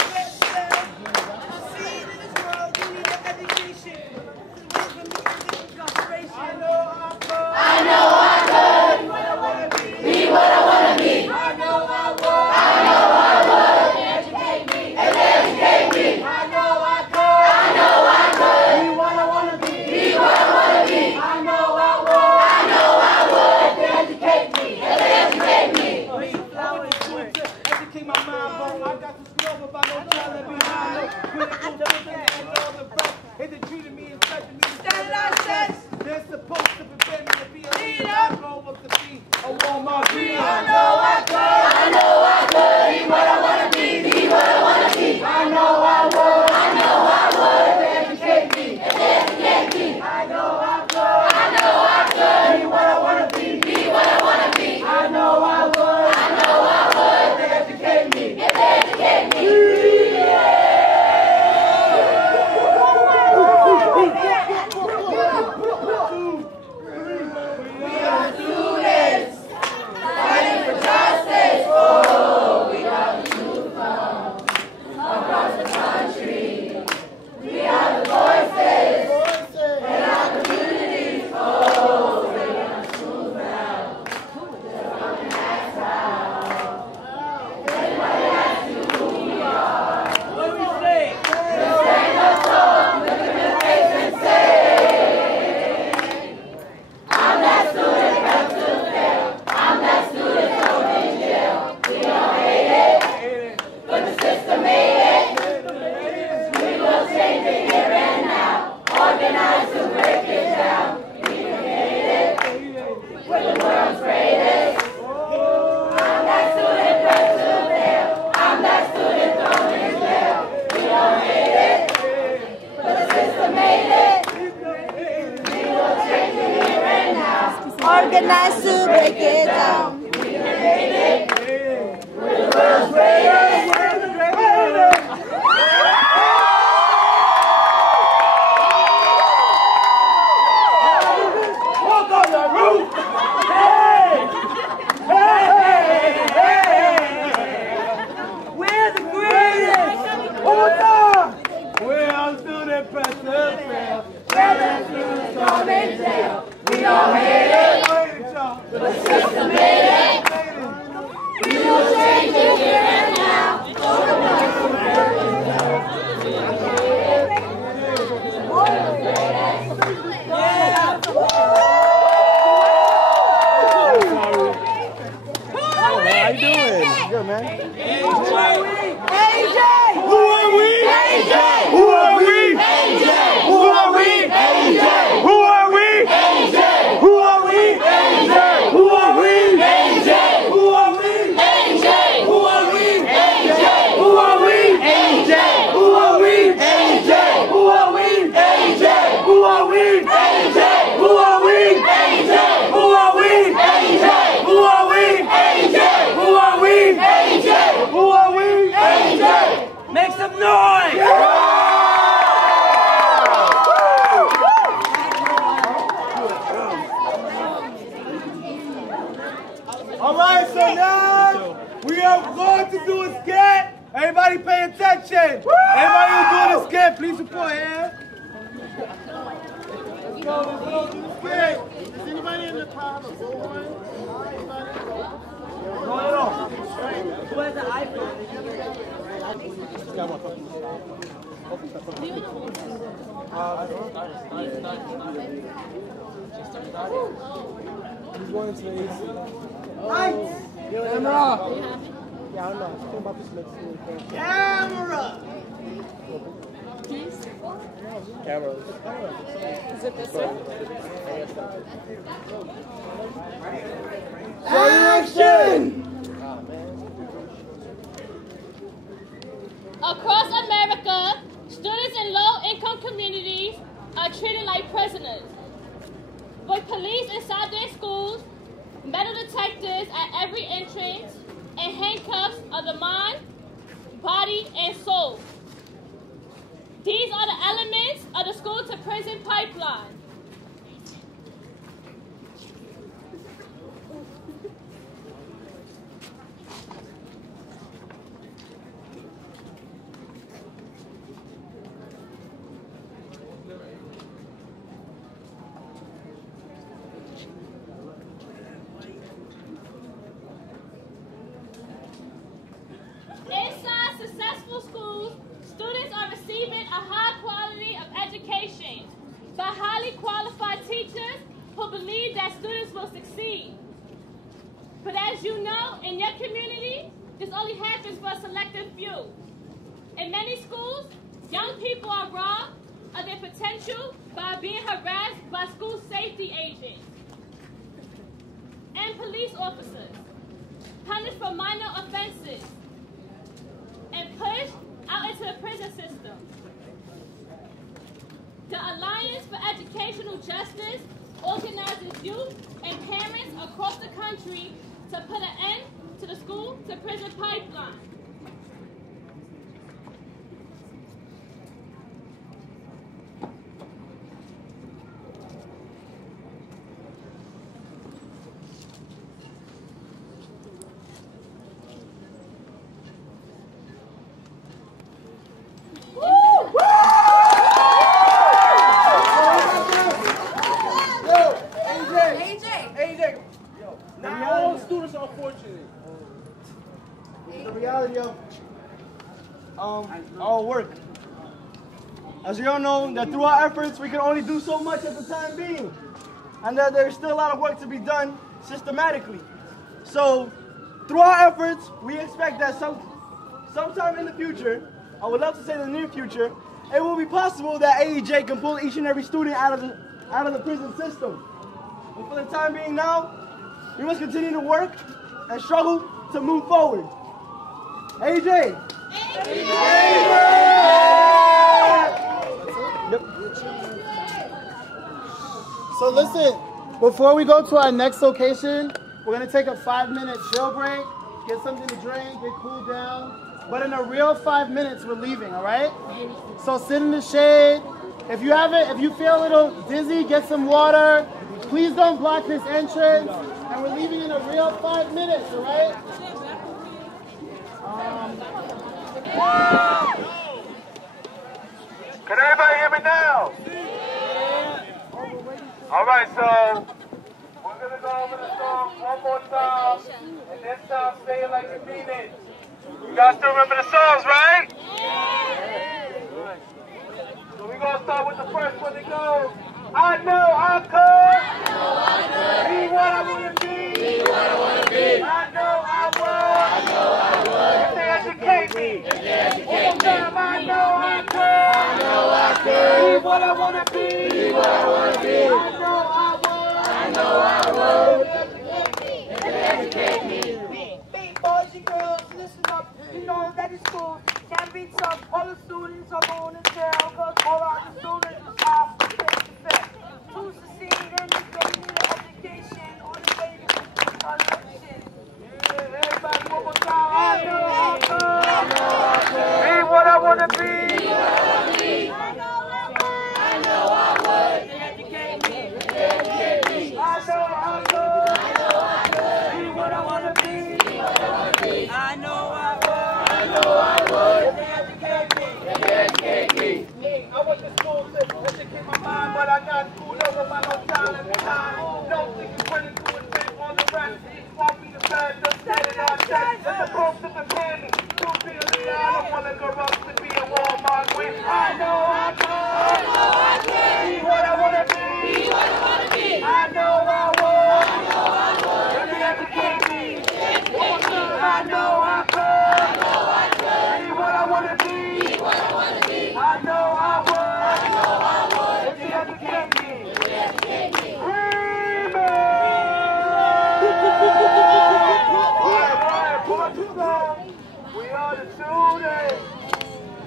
Organize to break it down. Walk on the roof! Hey! Hey! Hey! We're the greatest! One more time! We're on student president. We're the students all in jail. We all hate it. The system made it. We will change it here and now. How you doing? Good, man. Who are we? AEJ! Who are we? AEJ! Who are we? AEJ! Who are we? AEJ! Who are we? AEJ! Who are we? AEJ! Who are we? AEJ! Who are we? AEJ! Who are we? AEJ! Who are we? AEJ! Who are we? AEJ! Who are we? AEJ! Who are we? AEJ! Who are we? AEJ! Who are we? AEJ! Who are we? AEJ! Who are we? AEJ! Who are we? AEJ! Make some noise! All right, so now we are going to do a skit. Everybody pay attention. Everybody who's doing a skit, please support here. Let's go do the skit. Is anybody in the crowd a boy? No. Who has an iPhone? He's going to the AC. Lights! Camera! Yeah, I don't know. Think about this next thing. Camera! Camera. Is it this one? Action! Across America, students in low-income communities are treated like prisoners. With police inside their schools, metal detectors at every entrance, and handcuffs of the mind, body, and soul. These are the elements of the school-to-prison pipeline. Inside successful schools, students are receiving a high quality of education by highly qualified teachers who believe that students will succeed. But as you know, in your community, this only happens for a selected few. In many schools, young people are robbed of their potential by being harassed by school safety agents and police officers, punished for minor offenses, and pushed out into the prison system. The Alliance for Educational Justice organizes youth and parents across the country to put an end to the school-to-prison pipeline. Not all students are fortunate. It's the reality of our work. As we all know, that through our efforts, we can only do so much at the time being. And that there's still a lot of work to be done systematically. So, through our efforts, we expect that sometime in the future, I would love to say the near future, it will be possible that AEJ can pull each and every student out of the prison system. But for the time being now, we must continue to work and struggle to move forward. AEJ! Yep. So listen, Before we go to our next location, we're going to take a 5-minute chill break, get something to drink, get cooled down. But in a real 5 minutes, we're leaving, all right? So sit in the shade. If you feel a little dizzy, get some water. Please don't block this entrance. And we're leaving in a real 5 minutes, all right? Can everybody hear me now? All right, so we're going to go over the song one more time, and this time say it like you mean it. You guys still remember the songs, right? So we're going to start with the first one that goes, I know I could be what I want to be. I know I would. If they educate me. One more time, I know I could. Be what I want to be. I know I would. If they educate me. Big boys and girls, listen up. You know that it's school can be tough. All the students are going to jail because all our students are face-to-face. To succeed in this they need an education on the way to election. Everybody, one more time. I know I could. Be what I want to be. I know I would. If they educate me. I know I could. Be what I want to be. I know I would. If they educate me. I went to school to educate my mind, but I got schooled over by no talent behind. No thinking, running through and think on the rest. Want me to stand up, standing on chest. And the folks in the candy. To be a leader, I don't want to grow up to be a Walmart queen. I know I could. Be what I want to be. I know I would. If they educate me. I know I could. Be what I want to be. I know I would. If they educate me. We are the students.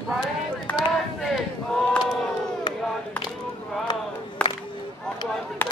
Right in the oh, we are the true crowd. I'm from the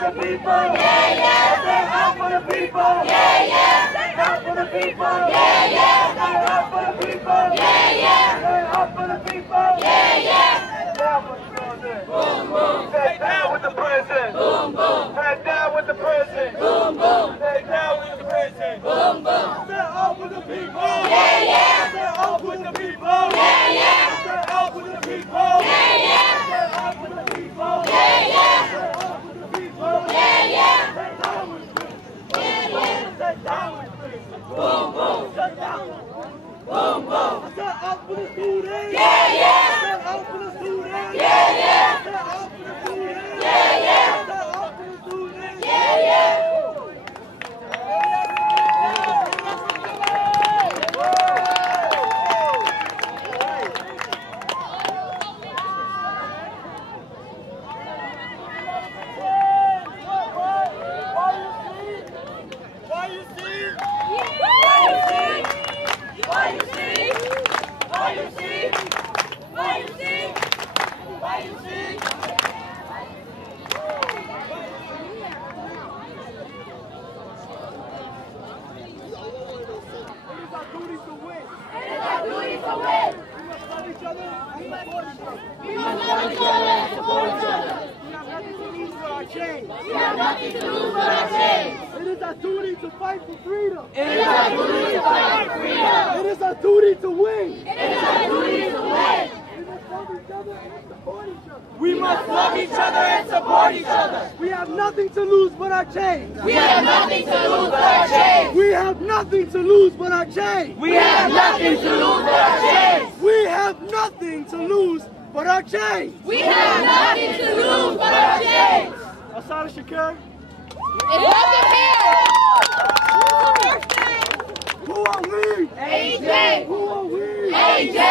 for the people. Yeah, yeah. Stand up for the people. Yeah, yeah. Stand up for the people. Yeah, yeah. Stand up for the people. Yeah, yeah. Stand up for the people. Yeah, yeah. Stand down with the president. Boom, boom. Stand down with the president. Boom, boom. Stand down with the president. Boom, boom. Stand down with the president. Boom, boom. Stand up with the people. Yeah, yeah. Stand up with the people. Yeah, yeah. Stand up with the people. Yeah, yeah. Stand up with the people. Yeah, yeah. Stand up with the people. Yeah, yeah. Stand down with the people. Yeah, yeah. Stand down with the people. Boom, boom. Stand down. Boom, boom. Stand up for the students. Yeah, yeah. Stand up for the students. Yeah, yeah. Stand up for the students. Yeah, yeah. Stand up for the students. Yeah, yeah. It is our duty to fight for freedom. It is our duty to fight for freedom. It is our duty to win. It is our duty to win. We must love each other and support each other. We have nothing to lose but our chains. We have nothing to lose but our chains. We have nothing to lose but our chains. We have nothing to lose but our chains. We have nothing to lose but our chains. We have nothing to lose but our chains. Asada Shakir. It's welcome here. Who are we? AEJ. Who are we? AEJ.